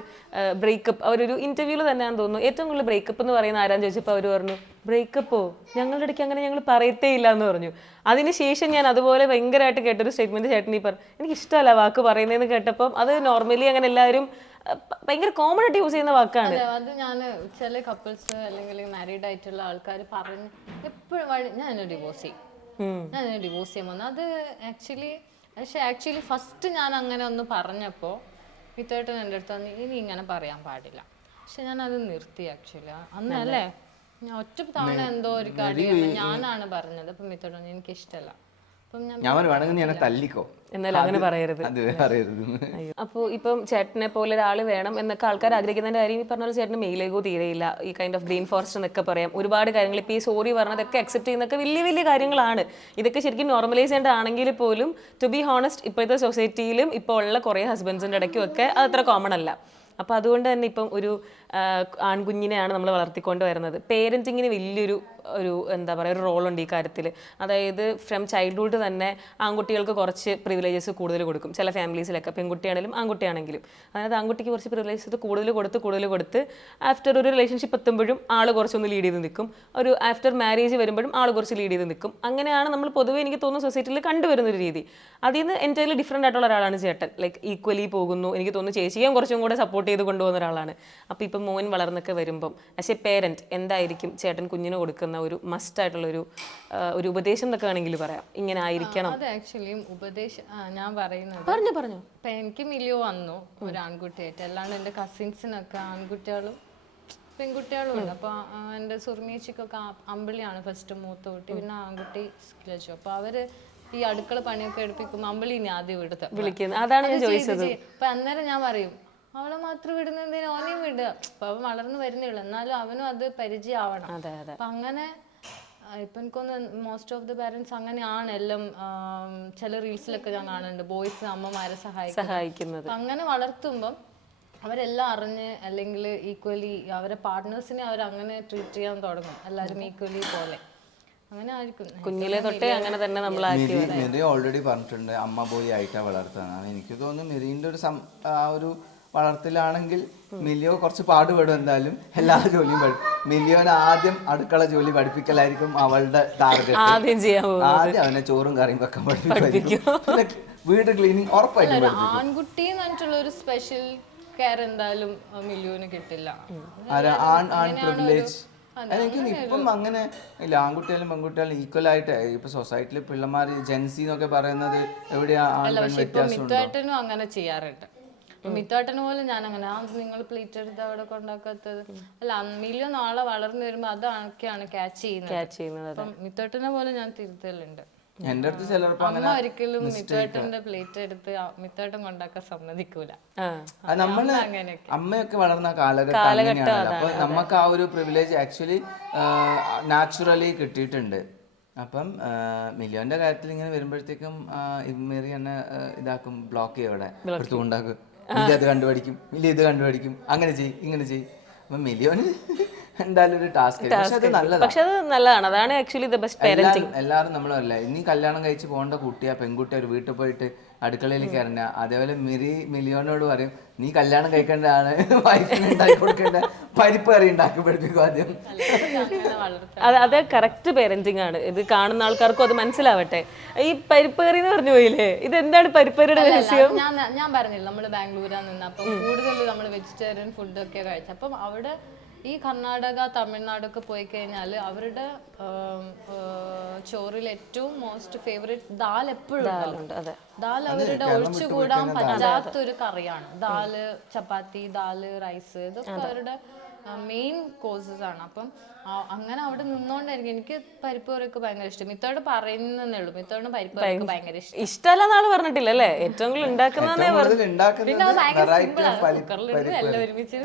ബ്രേക്കപ്പ്, അവരൊരു ഇന്റർവ്യൂവിൽ തന്നെയാണെന്ന് തോന്നുന്നു ഏറ്റവും കൂടുതൽ ബ്രേക്കപ്പ് എന്ന് പറയുന്ന ആരാന്ന് ചോദിച്ചപ്പോൾ അവർ പറഞ്ഞു ബ്രേക്കപ്പോ ഞങ്ങളുടെ ഇടയ്ക്ക് അങ്ങനെ ഞങ്ങൾ പറയത്തേ ഇല്ല എന്ന് പറഞ്ഞു. അതിനുശേഷം ഞാൻ അതുപോലെ ഭയങ്കരമായിട്ട് കേട്ടൊരു സ്റ്റേറ്റ്മെന്റ് ചേട്ടനീ എനിക്ക് ഇഷ്ടമല്ല വാക്ക് പറയുന്നതെന്ന് കേട്ടപ്പം അത് നോർമലി അങ്ങനെ എല്ലാവരും ഭയങ്കര കോമൺ ആയിട്ട് യൂസ് ചെയ്യുന്ന വാക്കാണ്. അത് ഞാൻ ചില കപ്പിൾസ് അല്ലെങ്കിൽ മാരീഡ് ആയിട്ടുള്ള ആൾക്കാർ പറഞ്ഞ് എപ്പോഴും ഞാൻ ഡിവോഴ്സ് ചെയ്യും അത് ആക്ച്വലി ഫസ്റ്റ് ഞാൻ അങ്ങനെ ഒന്ന് പറഞ്ഞപ്പോൾ മിത്തുവേട്ടൻ എൻ്റെ അടുത്ത് വന്ന് ഇനി ഇങ്ങനെ പറയാൻ പാടില്ല. പക്ഷെ ഞാൻ അത് നിർത്തി ആക്ച്വലി. അന്നല്ലേ ഞാൻ ഒറ്റ തവണ എന്തോ ഒരു കാര്യം ഞാനാണ് പറഞ്ഞത്. അപ്പം മിത്തുവേട്ടൻ എനിക്ക് ഇഷ്ടമല്ല. അപ്പം ഞാൻ വേണമെങ്കിൽ ഞാൻ തല്ലിക്കോ, എന്നാലും അങ്ങനെ പറയരുത്. അത് പറയരുത്. അപ്പോൾ ഇപ്പം ചേട്ടനെ പോലെ ഒരാൾ വേണം എന്നൊക്കെ ആൾക്കാർ ആഗ്രഹിക്കുന്നതിന്റെ കാര്യം ഈ പറഞ്ഞ പോലെ ചേട്ടന് മെയിലേക്കോ തീരെയില്ല. ഈ കൈൻഡ് ഓഫ് ഗ്രീൻ ഫോറസ്റ്റ് എന്നൊക്കെ പറയാം. ഒരുപാട് കാര്യങ്ങൾ ഇപ്പോൾ ഈ സോറി പറഞ്ഞതൊക്കെ അക്സെപ്റ്റ് ചെയ്യുന്നതൊക്കെ വലിയ വലിയ കാര്യങ്ങളാണ്. ഇതൊക്കെ ശരിക്കും നോർമലൈസ് ചെയ്യേണ്ടതാണെങ്കിൽ പോലും ടു ബി ഹോണസ്റ്റ് ഇപ്പോഴത്തെ സൊസൈറ്റിയിലും ഇപ്പോൾ ഉള്ള കുറേ ഹസ്ബൻഡ്സിൻ്റെ ഇടയ്ക്കും ഒക്കെ അത് അത്ര കോമൺ അല്ല. അപ്പോൾ അതുകൊണ്ട് തന്നെ ഇപ്പം ഒരു ആൺകുഞ്ഞിനെയാണ് നമ്മൾ വളർത്തിക്കൊണ്ട് വരുന്നത്. പേരൻറ്റിങ്ങിന് വലിയൊരു എന്താ പറയുക ഒരു റോളുണ്ട് ഈ കാര്യത്തിൽ. അതായത് ഫ്രം ചൈൽഡ്ഹുഡ് തന്നെ ആൺകുട്ടികൾക്ക് കുറച്ച് പ്രിവിലേജസ് കൂടുതൽ കൊടുക്കും. ചില ഫാമിലീസിലൊക്കെ പെൺകുട്ടിയാണെങ്കിലും ആൺകുട്ടിയാണെങ്കിലും. അതായത് ആൺകുട്ടിക്ക് കുറച്ച് പ്രിവിലേജസ് കൂടുതൽ കൊടുത്ത് ആഫ്റ്റർ ഒരു റിലേഷൻഷിപ്പ് എത്തുമ്പോഴും ആൾ കുറച്ചൊന്ന് ലീഡ് ചെയ്ത് നിൽക്കും. ഒരു ആഫ്റ്റർ മാരേജ് വരുമ്പോഴും ആൾ കുറച്ച് ലീഡ് ചെയ്ത് നിൽക്കും. അങ്ങനെയാണ് നമ്മൾ പൊതുവേ എനിക്ക് തോന്നുന്നു സൊസൈറ്റിയിൽ കണ്ടുവരുന്നൊരു രീതി. അതിൽ നിന്ന് എൻ്റയർലി ഡിഫറെൻ്റ് ആയിട്ടുള്ള ഒരാളാണ് ചേട്ടൻ. ലൈക്ക് ഈക്വലി പോകുന്നു. എനിക്ക് തോന്നുന്നു ചേച്ചിയും കുറച്ചും കൂടെ സപ്പോർട്ട് ചെയ്ത് കൊണ്ടുപോകുന്ന ഒരാളാണ്. അപ്പോൾ ഇപ്പം മോൻ വളർന്നൊക്കെ വരുമ്പം ആസ് എ പേരൻറ്റ് എന്തായിരിക്കും ചേട്ടൻ കുഞ്ഞിന് കൊടുക്കുന്ന ഒരു മസ്റ്റ് ആയിട്ടുള്ള ഒരു ഉപദേശം എന്നൊക്കെ വേണമെങ്കിൽ പറയാം, ഇങ്ങനെ ആയിരിക്കണം? അത് ആക്ച്വലി ഉപദേശം ഞാൻ പറയുന്നത് പറഞ്ഞു ഇപ്പം എനിക്ക് മിലിയോ വന്നു ഒരു ആൺകുട്ടിയായിട്ട്. അല്ലാണ്ട് എൻ്റെ കസിൻസിനൊക്കെ ആൺകുട്ടികളും പെൺകുട്ടികളും ഉണ്ട്. അപ്പോൾ എൻ്റെ സുർമേച്ചിക്കൊക്കെ അമ്പിളിയാണ് ഫസ്റ്റ് മൂത്ത കുട്ടി, പിന്നെ ആൺകുട്ടി ലച്ചു. അപ്പോൾ അവര് ഈ അടുക്കള പണിയൊക്കെ എടുപ്പിക്കുമ്പോൾ അമ്പിളിനെ ആദ്യം വിളിക്കുന്നത്. അതാണ് ഞാൻ ചോദിച്ചത്. അപ്പൊ അന്നേരം ഞാൻ പറയും അവളെ മാത്രം വിടുന്നതിന് ഓനെയും വിടുക. അപ്പൊ അവൻ വളർന്നു വരുന്നേ ഉള്ളൂ, എന്നാലും അവനും അത് പരിചയമാവണം. അപ്പൊ അങ്ങനെ ഇപ്പൊ എനിക്കൊന്ന് മോസ്റ്റ് ഓഫ് ദി പാരന്റ്സ് അങ്ങനെയാണ് എല്ലാം. ചില റീൽസിലൊക്കെ ഞാൻ കാണുന്നുണ്ട് ബോയ്സ് അമ്മമാരെ സഹായിക്കുന്നത്. അങ്ങനെ വളർത്തുമ്പം അവരെല്ലാം അറിഞ്ഞ് അല്ലെങ്കിൽ ഈക്വലി അവരെ പാർട്ട്നേഴ്സിനെ അവർ അങ്ങനെ ട്രീറ്റ് ചെയ്യാൻ തുടങ്ങും, എല്ലാവരും ഈക്വലി പോലെ. അങ്ങനെ ആയിരിക്കും കുഞ്ഞിലെ തൊട്ടേ അങ്ങനെ തന്നെ നമ്മളാക്കി. മെറി ഓൾറെഡി പറഞ്ഞിട്ടുണ്ട് അമ്മ പോയി ആയിട്ടാ വളർത്തുന്നതാണ്. എനിക്ക് തോന്നുന്നു മെറീൻ്റെ ഒരു വളർത്തലാണെങ്കിൽ മിലിയോ കുറച്ച് പാടുപെടും. എന്തായാലും എല്ലാ ജോലിയും മിലിയോനെ ആദ്യം അടുക്കള ജോലി പഠിപ്പിക്കലായിരിക്കും അവളുടെ ടാർഗറ്റ്. ആദ്യം അവനെ ചോറും കറിയും വെക്കാൻ പഠിപ്പിക്കും. വീട് ക്ലീനിങ് ഉറപ്പായിട്ടും. ആൺകുട്ടി എന്ന് പറഞ്ഞിട്ടുള്ള ഒരു സ്പെഷ്യൽ കെയർ എന്തായാലും മിലിയോന് കിട്ടില്ല. ആൺ പ്രിവിലേജ് എനിക്ക് ഇപ്പം അങ്ങനെ ഇല്ല. ആൺകുട്ടിയാലും പെൺകുട്ടിയാലും ഈക്വൽ ആയിട്ട് ഇപ്പൊ സൊസൈറ്റിയിൽ പിള്ളമാര് ജെൻസി എന്നൊക്കെ പറയുന്നത് എവിടെയാ മിത്തുവേട്ടനും അങ്ങനെ ചെയ്യാറുണ്ട്. മിത്തുവേട്ടന് പോലും ഞാൻ അങ്ങനെ നിങ്ങൾ പ്ലേറ്റ് എടുത്ത് അവിടെ കൊണ്ടാക്കാത്തത് അല്ല. മിലിയോ നാളെ വളർന്നു വരുമ്പോ അതൊക്കെയാണ് ക്യാച്ച് ചെയ്യുന്നത്. അപ്പം മിത്തുവേട്ടനെ പോലെ ഞാൻ തിരുത്തലുണ്ട്. എന്റെ അടുത്ത് ചിലപ്പോ ഒരിക്കലും മിത്തുവേട്ടന്റെ പ്ലേറ്റ് എടുത്ത് മിത്തുവേട്ടൻ കൊണ്ടാക്കാൻ സമ്മതിക്കൂല. നമ്മള് അമ്മയൊക്കെ വളർന്ന കാലഘട്ടം അപ്പൊ നമുക്ക് ആ ഒരു പ്രിവിലേജ് ആക്ച്വലി നാച്ചുറലി കിട്ടിയിട്ടുണ്ട്. അപ്പം മിലിയോന്റെ കാര്യത്തിൽ ഇങ്ങനെ വരുമ്പോഴത്തേക്കും മെറി എന്നെ ഇതാക്കും, ബ്ലോക്ക് ചെയ്യും, അവിടെ എടുത്തുകൊണ്ടാക്കും. മിലി അത് കണ്ടുപിടിക്കും, മിലി ഇത് കണ്ടുപിടിക്കും, അങ്ങനെ ചെയ്യും ഇങ്ങനെ ചെയ്യും. അപ്പൊ മിലിയോന് എന്തായാലും ഒരു ടാസ്ക്. പക്ഷെ അത് നല്ലതാണ്. അതാണ് ആക്ച്വലി ദി ബെസ്റ്റ് പേരന്റിങ്. എല്ലാവരും നമ്മളല്ല. ഇനി കല്യാണം കഴിച്ച് പോകേണ്ട കുട്ടിയാ പെൺകുട്ടിയാ ഒരു വീട്ടിൽ പോയിട്ട് അടുക്കളയിലേക്ക് ഇറങ്ങുക. അതേപോലെ മിലിയോനോട് പറയും നീ കല്യാണം കഴിക്കേണ്ടതാണ്, വൈഫിന് ഉണ്ടാക്കി കൊടുക്കേണ്ട പരിപ്പ് കറി ഉണ്ടാക്കി പഠിപ്പിക്കും ആദ്യം. അത് കറക്റ്റ് പേരന്റിങ് ആണ്. ഇത് കാണുന്ന ആൾക്കാർക്കും അത് മനസ്സിലാവട്ടെ. ഈ പരിപ്പ് കറി എന്ന് പറഞ്ഞു പോയില്ലേ, ഇത് എന്താണ് പരിപ്പ് കറിയുടെ രഹസ്യം? ഞാൻ പറഞ്ഞില്ല നമ്മള് ബാംഗ്ലൂരാ നിന്ന്. അപ്പം കൂടുതൽ നമ്മള് വെജിറ്റേറിയൻ ഫുഡൊക്കെ കഴിച്ചു. അപ്പം അവിടെ ഈ കർണാടക തമിഴ്നാടൊക്കെ പോയി കഴിഞ്ഞാൽ അവരുടെ ചോറിൽ ഏറ്റവും മോസ്റ്റ് ഫേവറേറ്റ് ദാൽ എപ്പോഴും ഉണ്ട്. ദാൽ അവരുടെ ഒഴിച്ചുകൂടാൻ പറ്റാത്തൊരു കറിയാണ്. ദാല്, ചപ്പാത്തി, ദാല്, റൈസ്, ഇതൊക്കെ അവരുടെ മെയിൻ കോഴ്സസ് ആണ്. അപ്പം അങ്ങനെ അവിടെ നിന്നോണ്ടായിരിക്കും എനിക്ക് പരിപ്പ് കറിയൊക്കെ ഭയങ്കര ഇഷ്ടം. മിത്തോട് പറയുന്നേ ഉള്ളൂ, മിത്തോട് പരിപ്പ് കറിയൊക്കെ ഭയങ്കര ഇഷ്ടം. ഇഷ്ടമല്ലാന്ന് ആള് പറഞ്ഞിട്ടില്ലല്ലേ, ഏറ്റവും കൂടുതൽ ഉണ്ടാക്കുന്നതേ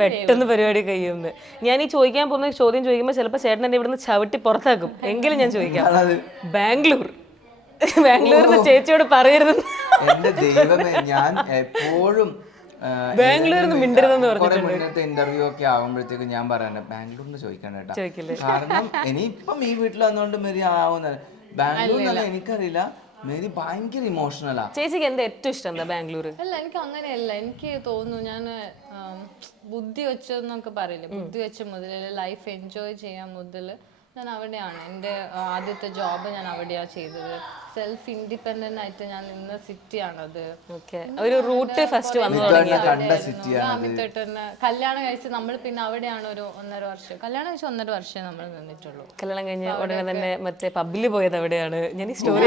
പെട്ടെന്ന് പരിപാടി കഴിയുന്നത്. ഞാൻ ഈ ചോദിക്കാൻ പോകുന്ന ചോദ്യം ചോദിക്കുമ്പോൾ ചിലപ്പോൾ ചേട്ടൻ എന്നെ ഇവിടുന്ന് ചവിട്ടി പുറത്താക്കും. എങ്കിലും ഞാൻ ചോദിക്കാം, ബാംഗ്ലൂരിന്ന് ചേച്ചിയോട് പറയരുത്. എന്റെ ദൈവമേ, ഞാൻ എപ്പോഴും ബാംഗ്ലൂരിന്ന് മിണ്ടരുതെന്ന് പറഞ്ഞിട്ടുണ്ട്. മുന്നത്തെ ഇന്റർവ്യൂ ഒക്കെ ആവുമ്പോഴത്തേക്ക് ഞാൻ പറയണ്ട ബാംഗ്ലൂരിന്ന് ചോദിക്കണം കേട്ടോ. കാരണം ഇനിയിപ്പം ഈ വീട്ടിൽ വന്നോണ്ട് മെറി ആവുന്ന ബാംഗ്ലൂർ എനിക്കറിയില്ല. മെറി ഭയങ്കര ഇമോഷണലാ. ചേച്ചിക്ക് എന്താ ഏറ്റവും ഇഷ്ടം എന്താ ബാംഗ്ലൂർ? അല്ല എനിക്ക് അങ്ങനെയല്ല. എനിക്ക് തോന്നുന്നു ഞാൻ ബുദ്ധി വെച്ചെന്നൊക്കെ പറയില്ലേ, ബുദ്ധി വെച്ച മുതൽ ലൈഫ് എൻജോയ് ചെയ്യാൻ മുതൽ ഞാൻ അവിടെയാണ്. എൻ്റെ ആദ്യത്തെ ജോബ് ഞാൻ അവിടെയാണ് ചെയ്തത്. സെൽഫ് ഇൻഡിപെൻഡന്റ് ആയിട്ട് ഞാൻ നിന്ന സിറ്റിയാണത്. ഓക്കെ, ഒരു റൂട്ട് ഫസ്റ്റ് വന്നു തുടങ്ങി. മിത്തേട്ടന് കല്യാണം കഴിച്ച് നമ്മൾ പിന്നെ അവിടെയാണ് ഒരു 1.5 വർഷം, കല്യാണം കഴിച്ച് 1.5 വർഷം നമ്മൾ നിന്നിട്ടുള്ളൂ. കല്യാണം കഴിഞ്ഞ് ഉടനെ തന്നെ മറ്റേ പബ്ബിൽ പോയത് അവിടെയാണ്. ഞാൻ ഈ സ്റ്റോറി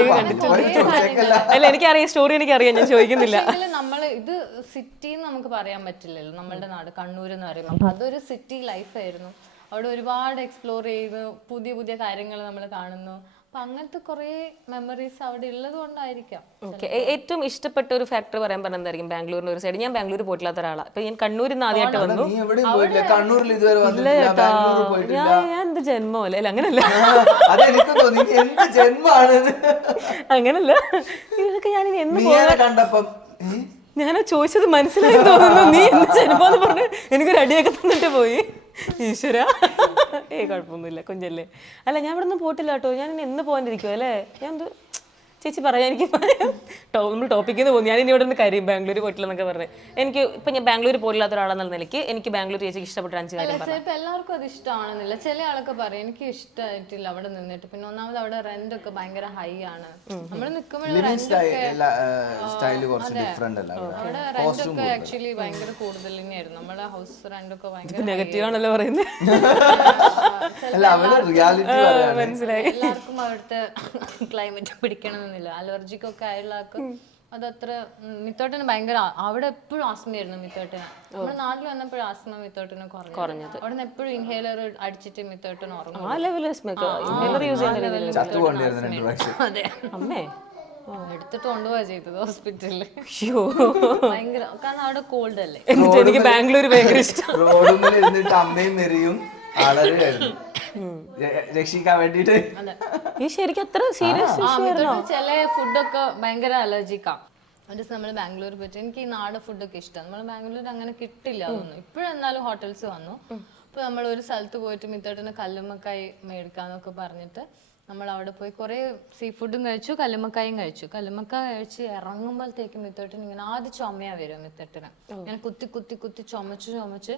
അല്ല, എനിക്കറിയാം സ്റ്റോറി, എനിക്കറിയാം, ഞാൻ ചോദിക്കുന്നില്ല. നമ്മൾ ഇത് സിറ്റി നമുക്ക് പറയാൻ പറ്റില്ലല്ലോ, നമ്മളുടെ നാട് കണ്ണൂർ എന്ന് പറയുമ്പോൾ അതൊരു സിറ്റി ലൈഫായിരുന്നു. അവിടെ ഒരുപാട് എക്സ്പ്ലോർ ചെയ്ത് പുതിയ പുതിയ കാര്യങ്ങൾ നമ്മൾ കാണുന്നു. അപ്പൊ അങ്ങനത്തെ കുറെ മെമ്മറീസ് അവിടെ ഉള്ളത് കൊണ്ടായിരിക്കാം. ഓക്കെ, ഏറ്റവും ഇഷ്ടപ്പെട്ട ഒരു ഫാക്ടർ പറയാൻ പറഞ്ഞ എന്തായിരിക്കും? ബാംഗ്ലൂരിന്റെ ഒരു സൈഡ്. ഞാൻ ബാംഗ്ലൂർ പോയിട്ടില്ലാത്ത ഒരാളാണ്. ഇപ്പൊ ഞാൻ കണ്ണൂരിൽ നിന്ന് ആദ്യമായിട്ട് വന്നു. ഞാൻ എന്ത് ജന്മോ അല്ലേ? അങ്ങനല്ല, അങ്ങനല്ല. ഇതൊക്കെ ഞാൻ എന്ന് ഞാൻ ചോദിച്ചത് മനസ്സിലായി തോന്നുന്നു. നീ എന്ത് ജന്മോന്ന് പറഞ്ഞ് എനിക്കൊരു അടിയൊക്കെ തന്നിട്ട് പോയി. ഈശ്വര, കുഴപ്പമൊന്നുമില്ല, കുഞ്ഞല്ലേ. അല്ല, ഞാൻ ഇവിടെ നിന്ന് പോയിട്ടില്ല കേട്ടോ. ഞാൻ എന്ന് പോകാനിരിക്കുമോ അല്ലേ? ഞാൻ എന്ത് ചേച്ചി പറയാം, എനിക്ക് നമ്മൾ ടോപ്പിക്കിൽ നിന്ന് പോകും. ഞാൻ ഇനി ഇവിടെ നിന്ന് കാര്യം ബാംഗ്ലൂർ പോയിട്ടില്ലെന്നൊക്കെ പറഞ്ഞത്. എനിക്ക് ഇപ്പം ഞാൻ ബാംഗ്ലൂർ പോയില്ലാത്ത ഒരാളെന്ന നിലയ്ക്ക് എനിക്ക് ബാംഗ്ലൂർ ചേച്ചിക്ക് ഇഷ്ടപ്പെട്ട 5 കാര്യം പറയാം. ചിലപ്പോൾ എല്ലാവർക്കും അത് ഇഷ്ടമാണെന്നില്ല. ചില ആളൊക്കെ പറയും എനിക്ക് ഇഷ്ടമായിട്ടില്ല അവിടെ നിന്നിട്ട്. പിന്നെ ഒന്നാമത് അവിടെ റെന്റ് ഒക്കെ ഭയങ്കര ഹൈ ആണ്. നമ്മൾ നിൽക്കുമ്പോൾ അവിടെ റെന്റ് ഒക്കെ ആക്ച്വലി ഭയങ്കര കൂടുതൽ തന്നെയായിരുന്നു. നമ്മുടെ ഹൗസ് റെന്റ് ഒക്കെ ഭയങ്കര നെഗറ്റീവ് ആണല്ലോ പറയുന്നത്. മനസ്സിലായി. എല്ലാവർക്കും അവിടുത്തെ ക്ലൈമറ്റ് പിടിക്കണം, അലർജിക്കൊക്കെ ആയുള്ളവർക്ക് അതത്ര. മിത്തോട്ടിന് ഭയങ്കര അവിടെ എപ്പോഴും ആസ്മയായിരുന്നു മിത്തോട്ടിന്. നമ്മുടെ നാട്ടിൽ വന്നപ്പോഴും ആസ്മ മിത്തോട്ടിന് കുറഞ്ഞത്. അവിടെ നിന്ന് എപ്പോഴും ഇൻഹേലർ അടിച്ചിട്ട് മിത്തോട്ടിന് ഉറങ്ങും. അതെ, അമ്മേ എടുത്തിട്ട് കൊണ്ടുപോവാ ചെയ്തത് ഹോസ്പിറ്റലിൽ. ഭയങ്കര, കാരണം അവിടെ കോൾഡ് അല്ലേ. എനിക്ക് ബാംഗ്ലൂർ ഭയങ്കര ഇഷ്ടം. അമ്മയും മെറിയും രക്ഷിക്കാൻ വേണ്ടിട്ട് ഈ ശരിക്കും അത്ര സീരിയസ് ചില ഫുഡൊക്കെ ഭയങ്കര അലർജിക്കാ. ഒരു ദിവസം നമ്മൾ ബാംഗ്ലൂർ പോയിട്ട്, എനിക്ക് ഈ നാടൻ ഫുഡൊക്കെ ഇഷ്ടം. നമ്മൾ ബാംഗ്ലൂർ അങ്ങനെ കിട്ടില്ല അതൊന്നും. ഇപ്പോഴും എന്നാലും ഹോട്ടൽസ് വന്നു. അപ്പൊ നമ്മൾ ഒരു സ്ഥലത്ത് പോയിട്ട് മിത്തോട്ടിന് കല്ലുമ്മക്കായി മേടിക്കാന്നൊക്കെ പറഞ്ഞിട്ട് നമ്മൾ അവിടെ പോയി കുറെ സീ ഫുഡും കഴിച്ചു, കല്ലുമ്മക്കായും കഴിച്ചു. കല്ലുമ്മക്കായ കഴിച്ച് ഇറങ്ങുമ്പോഴത്തേക്കും മിത്തോട്ടിന് ഇങ്ങനെ ആദ്യം ചുമയാ വരും. മിത്തോട്ടിന് ഇങ്ങനെ കുത്തി കുത്തി കുത്തി ചുമച്ച്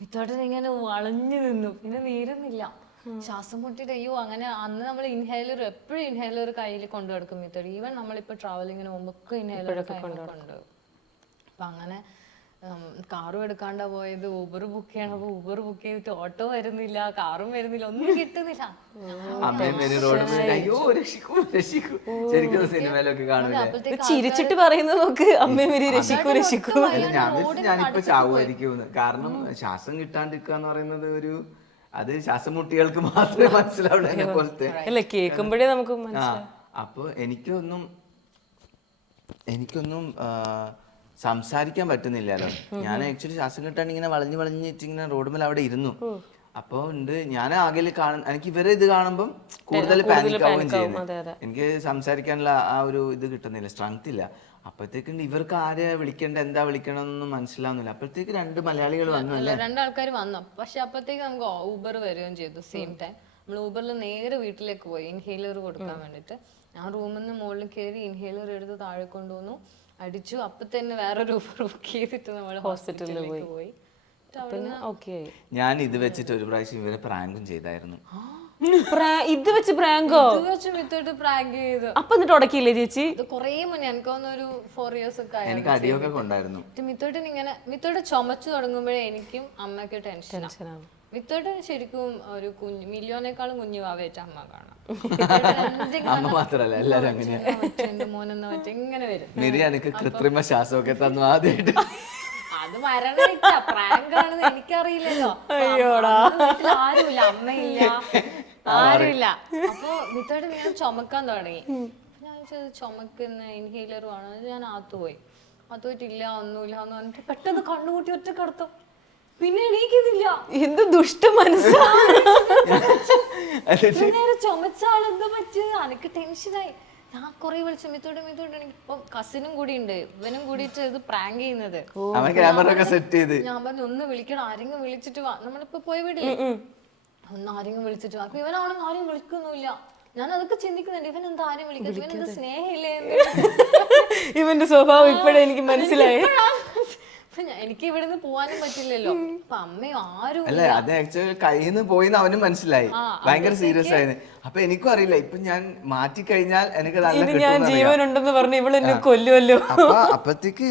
മിത്തോട്ടിന് ഇങ്ങനെ വളഞ്ഞു നിന്നു. പിന്നെ നീരുന്നില്ല, ശ്വാസം മുട്ടിട്ട്. അയ്യോ, അങ്ങനെ അന്ന് നമ്മൾ ഇൻഹേലർ എപ്പോഴും ഇൻഹേലർ കയ്യിൽ കൊണ്ടു നടക്കും മിത്തോട്ട്. ഈവൻ നമ്മളിപ്പോ ട്രാവലിങ്ങിന് പോകുമ്പോ ഇൻഹേലർ കൊണ്ടുപോകും. അപ്പൊ അങ്ങനെ കാറും എടുക്കാണ്ട പോയത്. ഊബർ ബുക്ക് ചെയ്യണം. അപ്പൊ ഊബർ ബുക്ക് ചെയ്തിട്ട് ഓട്ടോ വരുന്നില്ല, കാറും വരുന്നില്ല, ഒന്നും കിട്ടുന്നില്ല. ചിരിച്ചിട്ട് പറയുന്നത് നോക്ക്, അമ്മേ മേരി രക്ഷിക്കൂ രക്ഷിക്കൂ. ഞാനിപ്പോ ചാവുമായിരിക്കും. കാരണം ശ്വാസം കിട്ടാണ്ടിരിക്കുക പറയുന്നത് ഒരു, അത് ശ്വാസം മുട്ടികൾക്ക് മാത്രമേ മനസ്സിലാവുള്ളൂ പോലത്തെ. അല്ല, കേൾക്കുമ്പോഴേ നമുക്ക് അപ്പൊ എനിക്കൊന്നും സംസാരിക്കാൻ പറ്റുന്നില്ലല്ലോ. ഞാൻ ആക്ച്വലി ശ്വാസം കിട്ടാണ്ട് ഇങ്ങനെ വളഞ്ഞിട്ട് ഇങ്ങനെ റോഡുമേൽ അവിടെ ഇരുന്നു. അപ്പൊ ഉണ്ട്, ഞാൻ ആകെ എനിക്ക് ഇവരെ ഇത് കാണുമ്പം കൂടുതൽ പാനിക് ആവുകയും ചെയ്യുന്നു. എനിക്ക് സംസാരിക്കാനുള്ള ആ ഒരു ഇത് കിട്ടുന്നില്ല, സ്ട്രെങ്ത് ഇല്ല. അപ്പോഴത്തേക്കും ഇവർക്ക് ആരെ വിളിക്കേണ്ട, എന്താ വിളിക്കണമെന്നൊന്നും മനസ്സിലാവുന്നില്ല. അപ്പോഴത്തേക്ക് 2 മലയാളികൾ വന്നു അല്ലേ, 2 ആൾക്കാർ വന്നു. പക്ഷെ അപ്പോഴത്തേക്ക് നമുക്ക് ഊബർ വരികയും ചെയ്തു സെയിം ടൈം. നമ്മൾ ഊബറിൽ നേരെ വീട്ടിലേക്ക് പോയി ഇൻഹേലർ കൊടുക്കാൻ വേണ്ടിട്ട്. ഞാൻ റൂമിൽ നിന്ന് മുകളിൽ കയറി ഇൻഹേലർ എടുത്ത് താഴെ കൊണ്ടുവന്നു, അടിച്ചു. അപ്പൊ തന്നെ വേറൊരു ഊബർ ബുക്ക് ചെയ്തിട്ട് നമ്മൾ ഹോസ്പിറ്റലിലേക്ക് പോയി. ഞാൻ ഇത് വെച്ചിട്ട് ഒരു പ്രാവശ്യം ഇവരെ പ്രാങ്കും ചെയ്തായിരുന്നു. ഇത് വെച്ച് പ്രാങ്കോ? മിത്തോട്ട് പ്രാങ്ക് ചെയ്തു. അപ്പൊ എന്നിട്ട് ഉടക്കിയില്ലേ ചേച്ചി? ഇത് കൊറേ മുന്നേ, എനിക്കൊന്നൊരു 4 years ഒക്കെ എനിക്ക് അടിയൊക്കെ കൊണ്ടായിരുന്നു. മിത്തോട്ടിന് ഇങ്ങനെ മിത്തോട്ട് ചുമച്ചു തുടങ്ങുമ്പോഴേ എനിക്കും അമ്മയ്ക്ക് ടെൻഷനാണ്. മിത്തോട്ട് ശരിക്കും ഒരു കുഞ്ഞ്, മില്യോനേക്കാളും കുഞ്ഞു വാവേറ്റ അമ്മ കാണാം. അമ്മ മാത്രല്ല എല്ലാരും അങ്ങനെയാണ്. എന്റെ മോനെന്ന് പറ്റ ഇങ്ങനെ വരും. എനിക്ക് കൃത്രിമ ശ്വാസമൊക്കെ തന്നു ആദ്യമായിട്ട്. അത് മരണ പ്രാങ്ക് ആണെന്ന് എനിക്കറിയില്ലല്ലോ. ആരുമില്ല, അമ്മയില്ല, ആരുമില്ല. അപ്പൊ മിത്തോട്ട് ഞാൻ ചുമക്കാൻ തുടങ്ങി. ഞാൻ ചുമക്കുന്ന ഇൻഹേലർ വേണം. ഞാൻ അകത്ത് പോയിട്ടില്ല, ഒന്നുമില്ല എന്ന് പറഞ്ഞിട്ട് പെട്ടെന്ന് കണ്ണുകൂട്ടി ഒറ്റ കിടത്തും. പിന്നെ എണീക്കുന്നില്ല. എന്ത് ദുഷ്ട മനസ്സാണ്. നേരെ ചുമച്ചാളെന്താ പറ്റിയത്? എനിക്ക് ടെൻഷനായി. ഞാൻ കൊറേ വിളിച്ചു മിത്തോട്ട്. എനിക്ക് ഇപ്പൊ കസിനും കൂടി ഉണ്ട്, ഇവനും കൂടിയിട്ട് ഇത് പ്രാങ്ക് ചെയ്യുന്നത്. ഞാൻ പറഞ്ഞു ഒന്ന് വിളിക്കണം, ആരെങ്കിലും വിളിച്ചിട്ട് വാ. നമ്മളിപ്പോ പോയ വീട്ടില് ഒന്ന് ആരെങ്കിലും വിളിച്ചിട്ട് വാ. അപ്പൊ ഇവനാണെങ്കിൽ ആരും വിളിക്കൊന്നുമില്ല. ഞാൻ അതൊക്കെ ചിന്തിക്കുന്നുണ്ട്, ഇവൻ എന്താ ആരും വിളിക്കുന്നത്, ഇവനെന്താ സ്നേഹമില്ലേ? ഇവന്റെ സ്വഭാവം ഇപ്പോഴേ എനിക്ക് മനസ്സിലായി. എനിക്ക് ഇവിടുന്ന് പോവാനും പറ്റില്ലല്ലോ. അപ്പൊ അമ്മയും ആരും അല്ലെ അത് ആക്ച്വലി കയ്യിൽ നിന്ന് പോയിന്ന് അവനും മനസ്സിലായി, ഭയങ്കര സീരിയസ് ആയിരുന്നു. അപ്പൊ എനിക്കും അറിയില്ല, ഇപ്പൊ ഞാൻ മാറ്റി കഴിഞ്ഞാൽ എനിക്ക് നല്ല ഞാൻ ജീവനുണ്ടെന്ന് പറഞ്ഞു ഇവള് എന്നെ കൊല്ലുമല്ലോ. അപ്പത്തേക്ക്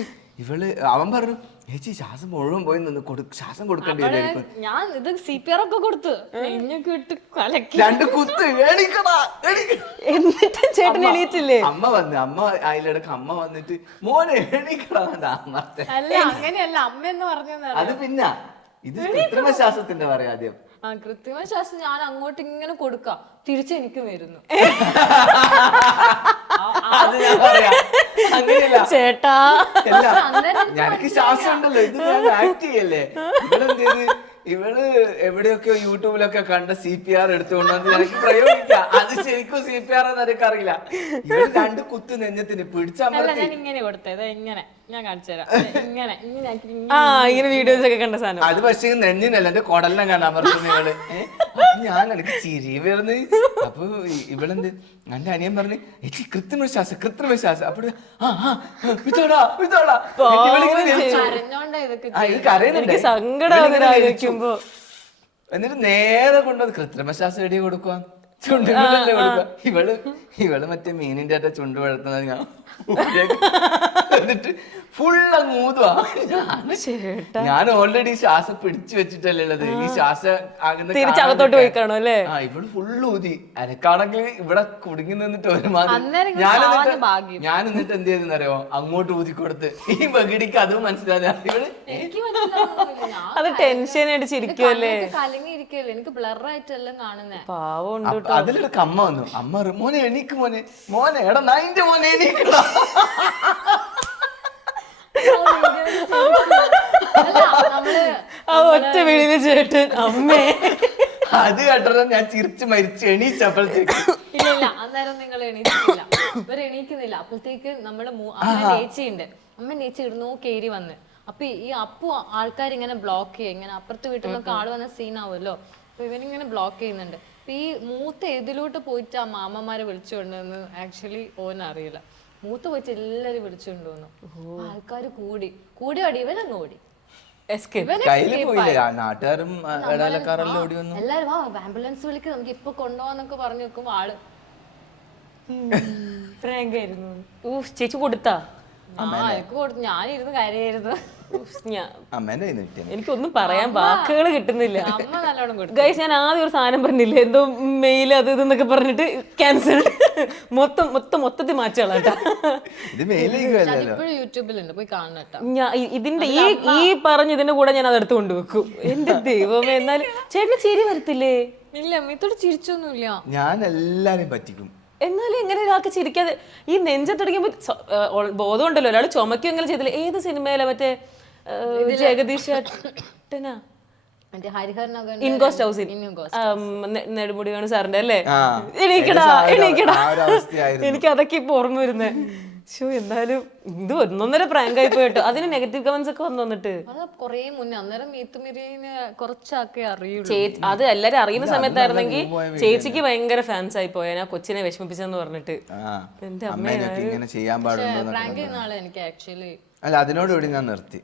അവൻ പറഞ്ഞു ചേച്ചി ശ്വാസം മുഴുവൻ പോയി നിന്ന് ശ്വാസം കൊടുക്കേണ്ടി വരും. ഞാൻ ഇത് CPR ഒക്കെ കൊടുത്ത് നെഞ്ഞൊക്കെ ഇട്ട് കലക്കി 2 കുത്ത് എണീക്കടാ. എന്നിട്ട് ചേട്ടൻ എണീറ്റില്ലേ? അമ്മ അതിലിടക്ക് അമ്മ വന്നിട്ട് മോനെ എണീക്കടാ. അല്ല അങ്ങനെയല്ല, അമ്മ എന്ന് പറഞ്ഞ അത് പിന്നെ ഇത് കൃത്രിമ ശ്വാസത്തിന്റെ പറയാം ആദ്യം. കൃത്രിമ ശ്വാസം ഞാൻ അങ്ങോട്ട് ഇങ്ങനെ കൊടുക്കാം, തിരിച്ച് എനിക്ക് വരുന്നു. അത് ഞാൻ പറയാം, അങ്ങനെയല്ല ചേട്ടാ. എനിക്ക് ശ്വാസം ഉണ്ടല്ലോ, ഇത് ഞാൻ ആക്ട് ചെയ്യല്ലേ. ഇവള് എവിടെയൊക്കെയോ യൂട്യൂബിലൊക്കെ കണ്ട CPR എടുത്തുകൊണ്ടുവന്ന് എനിക്ക് പ്രയോഗിക്കാം. അത് ശരിക്കും CPR എന്ന് എനിക്ക് അറിയില്ല. ഇവള് 2 കുത്ത് നെഞ്ഞത്തിന് പിടിച്ചമർത്തി. ഞാൻ ഇങ്ങനെ കൊടുത്തത്, ഇങ്ങനെ ഞാൻ കാണിച്ചു തരാം. ഇങ്ങനെ ഇങ്ങനെ വീഡിയോസ് ഒക്കെ കണ്ട സാധനം. അത് പക്ഷേ നെഞ്ഞിനല്ല, എന്റെ കുടലിനെ കാണാൻ അമർത്തുന്ന ഇവള്. ഞാൻ എനിക്ക് ചിരി വരുന്നു. അപ്പൊ ഇവളെന്ത് എന്റെ അനിയൻ പറഞ്ഞു ചേച്ചി കൃത്രിമ ശ്വാസം. അപ്പൊ ഇത് കരയുന്നുണ്ട്. സങ്കടം. എന്നിട്ട് നേരെ കൊണ്ടുവന്ന് കൃത്രിമ ശ്വാസം എടി കൊടുക്കുക, ചുണ്ടുകളല്ലേ കൊടുക്കുക. ഇവള് മറ്റേ മീനിന്റെ ആയിട്ട് ചുണ്ട് വളർത്തുന്നത് ഞാൻ എന്നിട്ട് ഫുള്ള് മൂതുവാ. ഞാൻ ഓൾറെഡി ശ്വാസം പിടിച്ചു വെച്ചിട്ടല്ലേ ഉള്ളത്, ഈ ശ്വാസം തിരിച്ചകത്തോട്ട് പോയി കാണും അല്ലേ. ഇവള് ഫുള്ള് ഊതി. എനക്കാണെങ്കിൽ ഇവിടെ കുടുങ്ങി നിന്നിട്ട് ഒരുമാതിരി. ഞാൻ എന്നിട്ട് എന്ത് ചെയ്തെന്നറിയോ, അങ്ങോട്ട് ഊതി കൊടുത്ത് ഈ ബഗിടിക്ക് അതും മനസ്സിലാതെ ഇവള് അത് ടെൻഷൻ അടിച്ചിരിക്കുവല്ലേ, കലങ്ങിയിരിക്കുവല്ലേ, എനിക്ക് ബ്ലറായിട്ടെല്ലാം കാണുന്നേ. പാവം. അതിലൊരു അമ്മ വന്നു. അമ്മ മോനെ എണീക്ക് മോനെ എടാ നൈന്റെ മോനെ എണീക്കടാ. ഒറ്റ വിളിയില് ചേട്ടൻ അമ്മേ. അത് കേട്ടോ ഞാൻ ചിരിച്ച് മരിച്ചു എണീച്ചപ്പോഴത്തേക്ക്. ഇല്ല അന്നേരം നിങ്ങൾ എണീറ്റില്ല, ഇവര് എണീക്കുന്നില്ല. അപ്പോഴത്തേക്ക് നമ്മള് അമ്മ നേച്ചി ഇടുന്നു കേറി വന്ന്. അപ്പൊ ഈ ആൾക്കാർ ബ്ലോക്ക് ചെയ്യും, ഇങ്ങനെ അപ്പുറത്തെ വീട്ടിൽ നിന്നൊക്കെ ആള് വന്ന സീനാവുമല്ലോ. അപ്പൊ ഇവനിങ്ങനെ ബ്ലോക്ക് ചെയ്യുന്നുണ്ട്. അപ്പൊ ഈ മൂത്ത ഇതിലോട്ട് പോയിട്ട് ആ മാമന്മാരെ വിളിച്ചുകൊണ്ടുവന്ന് ആക്ച്വലി ഓനറിയില്ല. മൂത്ത പോയിട്ട് എല്ലാരും വിളിച്ചുകൊണ്ടുവന്നു. ആൾക്കാര് കൂടി ഓടി, ഇവനങ്ങ് ഓടി. നാട്ടുകാരും എല്ലാരും ആംബുലൻസ് വിളിക്കും, നമുക്ക് ഇപ്പൊ കൊണ്ടുപോകാന്നൊക്കെ പറഞ്ഞു വെക്കുമ്പോ ആള് പ്രാങ്കായിരുന്നു. ചേച്ചി കൊടുത്താ? എനിക്ക് കൊടുത്തു, ഞാനിരുന്ന് കരയായിരുന്നു. എനിക്കൊന്നും പറയാൻ വാക്കുകൾ കിട്ടുന്നില്ല. അമ്മ നല്ലോണം കൊടുത്തു. ഗൈസ്, ഞാൻ ആദ്യം ഒരു സാധനം പറഞ്ഞില്ലേ, എന്തോ മെയിൽ അത് ഇതെന്നൊക്കെ പറഞ്ഞിട്ട് ക്യാൻസൽ. മൊത്തത്തിൽ മാറ്റാളാട്ടാ. ഇപ്പോഴും യൂട്യൂബിലുണ്ട്, പോയി കാണണം. ഇതിന്റെ ഈ പറഞ്ഞ ഇതിന്റെ കൂടെ ഞാൻ അതെടുത്ത് കൊണ്ടുവെക്കും. എന്റെ ദൈവമേ, എന്നാലും ചേട്ടന് ചിരി വരത്തില്ലേ? ഇല്ല, അമ്മത്തോട് ചിരിച്ചൊന്നുമില്ല. ഞാൻ എല്ലാരും പറ്റിക്കും. എന്നാലും എങ്ങനെ ഒരാൾക്ക് ചിരിക്കാതെ ഈ നെഞ്ചത്തടിക്കുമ്പോ ബോധമുണ്ടല്ലോ, ഒരാൾ ചുമക്കും എങ്ങനെ ചെയ്തില്ല. ഏത് സിനിമയിലെ മറ്റേ ജഗദീഷ് ചേട്ടനാ ഇൻകോസ്റ്റ് ഹൗസിൽ നെടുമുടി വേണു സാറിന്റെ അല്ലേ? എണീക്കടാ. എനിക്ക് അതൊക്കെ ഇപ്പൊ ഓർമ്മ വരുന്നേ. എന്നാലും ഇത് 1.5 പ്രാങ്ക് ആയി പോയിട്ടോ. അതിന് നെഗറ്റീവ് കമന്റ്സ് ഒക്കെ വന്നിട്ട് കൊറേ മുന്നേ, അന്നേരം കുറച്ചൊക്കെ അറിയുള്ളൂ. അത് എല്ലാരും അറിയുന്ന സമയത്തായിരുന്നെങ്കിൽ ചേച്ചിക്ക് ഭയങ്കര ഫാൻസ് ആയി പോയാ, ഞാൻ കൊച്ചിനെ വിഷമിപ്പിച്ചെന്ന് പറഞ്ഞിട്ട്. എന്റെ അല്ല, അതിനോടുകൂടി ഞാൻ നിർത്തി.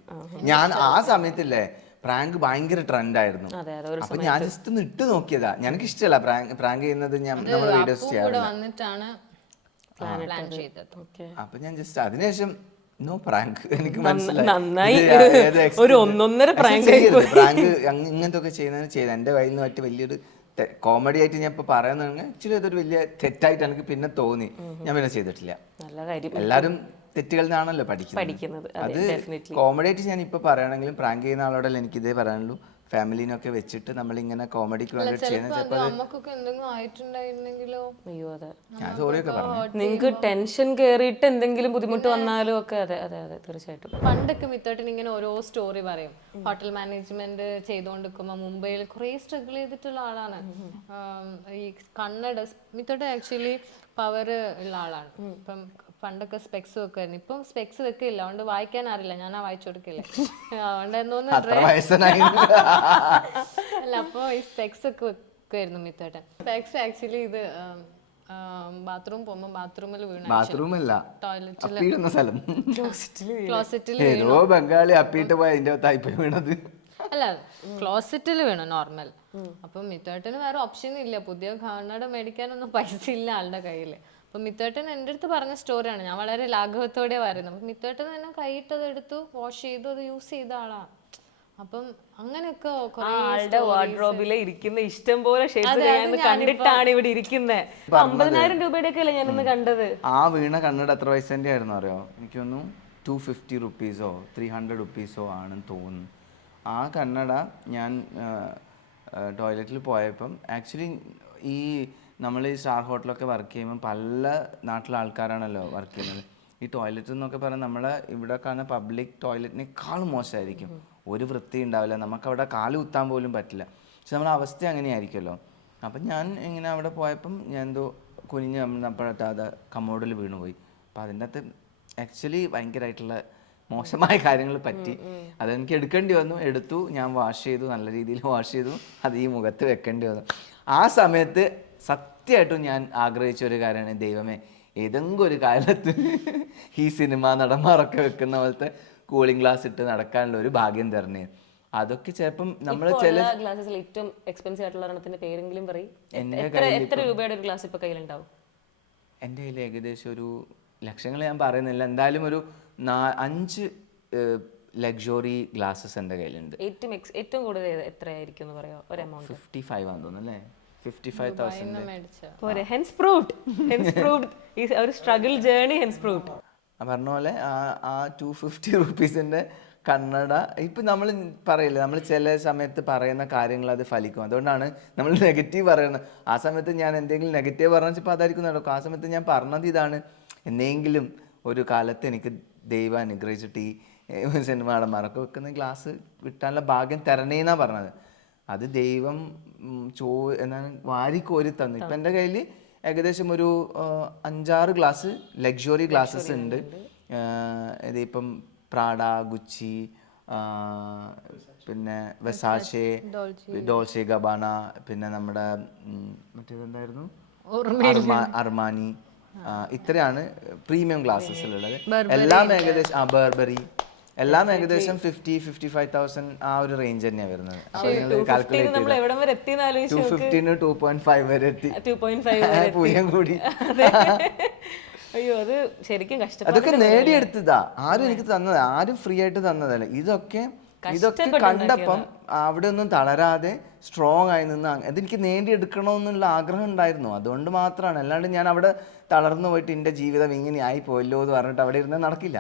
ഞാൻ ആ സമയത്തില്ലേ പ്രാങ്ക് ഭയങ്കര ട്രെൻഡ് ആയിരുന്നു. അപ്പൊ ഞാൻ ജസ്റ്റ് ഒന്ന് ഇട്ട് നോക്കിയതാ. എനിക്ക് ഇഷ്ടമല്ല പ്രാങ്ക് ചെയ്യുന്നത്. നമ്മുടെ വീഡിയോസ് ചെയ്യാറുണ്ട്. അപ്പൊ ഞാൻ ജസ്റ്റ് അതിനുശേഷം നോ പ്രാങ്ക്. എനിക്ക് മനസ്സിലായി ഒരു 1.5 പ്രാങ്ക് ഇങ്ങനത്തെ ഒക്കെ ചെയ്ത എന്റെ കയ്യിൽ നിന്ന് പറ്റി വലിയൊരു കോമഡി ആയിട്ട് ഞാൻ ഇപ്പൊ പറയുന്നത് ആക്ച്വലി അതൊരു വലിയ തെറ്റായിട്ട് എനിക്ക് പിന്നെ തോന്നി. ഞാൻ പിന്നെ ചെയ്തിട്ടില്ല. എല്ലാരും തെറ്റുകളിൽ നിന്നാണല്ലോ പഠിക്കുന്നത്. അത് കോമഡി ആയിട്ട് ഞാൻ ഇപ്പൊ പറയുകയാണെങ്കിലും പ്രാങ്ക് ചെയ്യുന്ന ആളോടല്ല എനിക്ക് ഇതേ പറയാനുള്ളൂ. ഫാമിലിനൊക്കെ വെച്ചിട്ട് നമ്മളിങ്ങനെ കോമഡിക്ക് വേണ്ടിട്ട് നിങ്ങൾക്ക് ടെൻഷൻ കേറിയിട്ട് എന്തെങ്കിലും ബുദ്ധിമുട്ട് വന്നാലും ഒക്കെ. അതെ അതെ അതെ, തീർച്ചയായിട്ടും. പണ്ടൊക്കെ മിത്തോട്ടിന് ഇങ്ങനെ ഓരോ സ്റ്റോറി പറയും. ഹോട്ടൽ മാനേജ്മെന്റ് ചെയ്തുകൊണ്ടിരിക്കുമ്പോ മുംബൈയിൽ കുറെ സ്ട്രഗിൾ ചെയ്തിട്ടുള്ള ആളാണ്. ഈ കണ്ണട മിത്തോട്ട് ആക്ച്വലി പവർ ഉള്ള ആളാണ്. ഇപ്പം പണ്ടൊക്കെ സ്പെക്സ് വെക്കുമായിരുന്നു. ഇപ്പം സ്പെക്സ് വെക്കില്ല, അതുകൊണ്ട് വായിക്കാൻ അറിയില്ല. ഞാനാ വായിച്ചു കൊടുക്കില്ല. അതുകൊണ്ട് എന്തോന്ന് അല്ല, അപ്പൊ ഈ സ്പെക്സ് ഒക്കെ വെക്കുമായിരുന്നു മിത്തോട്ടൻ. സ്പെക്സ് ആക്ച്വലി ഇത് ബാത്റൂം പോകുമ്പോൾ ബാത്റൂമിൽ വീണു. ബാത്റൂം അല്ല, ടോയ്ലറ്റിൽ അപ്പിയിടുന്ന സ്ഥലം. ക്ലോസറ്റിൽ ഏതോ ബംഗാളി അപ്പിയിട്ട് പോയി അതിന്റെ തായ്പ വീണത്. അല്ല, ക്ലോസറ്റിൽ വീണു നോർമൽ. അപ്പം മിത്തേട്ടന് വേറെ ഓപ്ഷൻ ഇല്ല, പുതിയ കണ്ണട മേടിക്കാനൊന്നും പൈസ ഇല്ല ആളുടെ കയ്യിൽ. അപ്പം മിത്തേട്ടൻ എൻ്റെ അടുത്ത് പറഞ്ഞ സ്റ്റോറിയാണ്, ഞാൻ വളരെ ലാഘവത്തോടെ പറയുന്നത്. അപ്പം മിത്തേട്ടൻ തന്നെ കൈയിട്ടത് എടുത്തു, വാഷ് ചെയ്തു, അത് യൂസ് ചെയ്ത ആളാണ്. അപ്പം അങ്ങനെയൊക്കെ ആളുടെ വാർഡ്രോബിലെ ഇരിക്കുന്ന ഇഷ്ടം പോലെ ഷേപ്സ് കണ്ടിട്ടാണ് ഇവിടെ ഇരിക്കുന്നത്. 50,000 രൂപയുടെ ഒക്കെ അല്ലേ ഞാനിന്ന് കണ്ടത്. ആ വീണ കണ്ണട എത്ര പൈസന്റെ ആയിരുന്നു അറിയോ? എനിക്ക് തോന്നുന്നു 250 റുപ്പീസോ 300 റുപ്പീസോ ആണെന്ന് തോന്നുന്നു. ആ കണ്ണട ഞാൻ ടോയ്ലറ്റിൽ പോയപ്പം, ആക്ച്വലി ഈ നമ്മൾ ഈ സ്റ്റാർ ഹോട്ടലൊക്കെ വർക്ക് ചെയ്യുമ്പോൾ പല നാട്ടിലെ ആൾക്കാരാണല്ലോ വർക്ക് ചെയ്യുന്നത്. ഈ ടോയ്ലറ്റ് എന്നൊക്കെ പറഞ്ഞാൽ നമ്മളെ ഇവിടെ കാണുന്ന പബ്ലിക് ടോയ്ലറ്റിനേക്കാളും മോശമായിരിക്കും. ഒരു വൃത്തി ഉണ്ടാവില്ല, നമുക്കവിടെ കാല് കുത്താൻ പോലും പറ്റില്ല. പക്ഷെ നമ്മളെ അവസ്ഥ അങ്ങനെയായിരിക്കുമല്ലോ. അപ്പം ഞാൻ ഇങ്ങനെ അവിടെ പോയപ്പം ഞാൻ എന്തോ കുനിഞ്ഞ് നമ്മളപ്പോഴത്തെ അത് കമ്മോഡിൽ വീണുപോയി. അപ്പം അതിൻ്റെ അകത്ത് ആക്ച്വലി ഭയങ്കരമായിട്ടുള്ള മോശമായ കാര്യങ്ങൾ പറ്റി. അതെനിക്ക് എടുക്കേണ്ടി വന്നു, എടുത്തു, ഞാൻ വാഷ് ചെയ്തു, നല്ല രീതിയിൽ വാഷ് ചെയ്തു, അത് ഈ മുഖത്ത് വെക്കേണ്ടി വന്നു. ആ സമയത്ത് സത്യമായിട്ടും ഞാൻ ആഗ്രഹിച്ച ഒരു കാര്യമാണ്, ദൈവമേ ഏതെങ്കിലും ഒരു കാലത്ത് ഈ സിനിമ നടന്മാരൊക്കെ വെക്കുന്ന പോലത്തെ കൂളിംഗ് ഗ്ലാസ് ഇട്ട് നടക്കാനുള്ള ഒരു ഭാഗ്യം തരണേ. അതൊക്കെ ചിലപ്പം നമ്മൾ ചില ഗ്ലാസസിൽ ഏറ്റവും എക്സ്പെൻസീവ് ആയിട്ടുള്ള ഒരെണ്ണത്തിന്റെ പേരെങ്കിലും പറയും. എൻ്റെ എത്ര രൂപയുടെ ഒരു ഗ്ലാസ് ഇപ്പൊ കയ്യിലുണ്ടാവും? എൻ്റെ കയ്യിൽ ഏകദേശം ഒരു ലക്ഷങ്ങൾ ഞാൻ പറയുന്നില്ല, എന്തായാലും ഒരു 5 ലക്ഷറി ഗ്ലാസസ് എൻ്റെ കയ്യിലുണ്ട്. ഏറ്റവും കൂടുതൽ എത്രയായിരിക്കും എന്ന് പറയാം ഒരു എമൗണ്ട്? 55 ആണെന്ന് തോന്നുന്നു അല്ലേ? 55,000 പോരെ. Hence proved, hence proved. ഈ ഒരു സ്ട്രഗിൾ ജേർണി ഹെൻസ് പ്രൂവ്ഡ്. പറഞ്ഞ പോലെ ആ 250 റുപ്പീസിൻ്റെ കണ്ണട ഇപ്പം നമ്മൾ പറയില്ല, നമ്മൾ ചില സമയത്ത് പറയുന്ന കാര്യങ്ങൾ അത് ഫലിക്കും. അതുകൊണ്ടാണ് നമ്മൾ നെഗറ്റീവ് പറയുന്നത്. ആ സമയത്ത് ഞാൻ എന്തെങ്കിലും നെഗറ്റീവ് പറഞ്ഞാൽ ഇപ്പോൾ അതായിരിക്കും നടക്കും. ആ സമയത്ത് ഞാൻ പറഞ്ഞത് ഇതാണ്, എന്തെങ്കിലും ഒരു കാലത്ത് എനിക്ക് ദൈവം അനുഗ്രഹിച്ചിട്ട് ഈ സിനിമ നടന്മാരൊക്കെ വെക്കുന്ന ഗ്ലാസ് കിട്ടാനുള്ള ഭാഗ്യം തരണേന്നാണ് പറഞ്ഞത്. അത് ദൈവം എന്താണ് വാരിക്കോരി തന്നു. ഇപ്പം എൻ്റെ കയ്യിൽ ഏകദേശം ഒരു 5-6 ഗ്ലാസ് ലക്ഷറി ഗ്ലാസസ് ഉണ്ട്. ഇതിപ്പം പ്രാഡ, ഗുച്ചി, പിന്നെ വെസാഷെ, ഡോൾസെ ഗബാന, പിന്നെ നമ്മുടെ മറ്റേതെന്തായിരുന്നു അർമാനി, ഇത്രയാണ് പ്രീമിയം ഗ്ലാസസിലുള്ളത്. എല്ലാം ഏകദേശം ബർബറി, എല്ലാം ഏകദേശം 50-55,000 ആ ഒരു റേഞ്ച് തന്നെയാണ് വരുന്നത്. 250 2.5 വരെ എത്തി. പൂയം കൂടി. അയ്യോ, അത് ശരിക്കും കഷ്ടപ്പാട്. അതൊക്കെ നേടിയെടുത്തതാ, ആരും എനിക്ക് തന്നത്, ആരും ഫ്രീ ആയിട്ട് തന്നതല്ല. ഇതൊക്കെ കണ്ടപ്പം അവിടെ ഒന്നും തളരാതെ സ്ട്രോങ് ആയി നിന്ന് അതെനിക്ക് നേടിയെടുക്കണമെന്നുള്ള ആഗ്രഹം ഉണ്ടായിരുന്നു. അതുകൊണ്ട് മാത്രമാണ്, അല്ലാണ്ട് ഞാൻ അവിടെ തളർന്നു പോയിട്ട് എൻ്റെ ജീവിതം ഇങ്ങനെ ആയി പോയല്ലോ എന്ന് പറഞ്ഞിട്ട് അവിടെ ഇരുന്ന് നടക്കില്ല.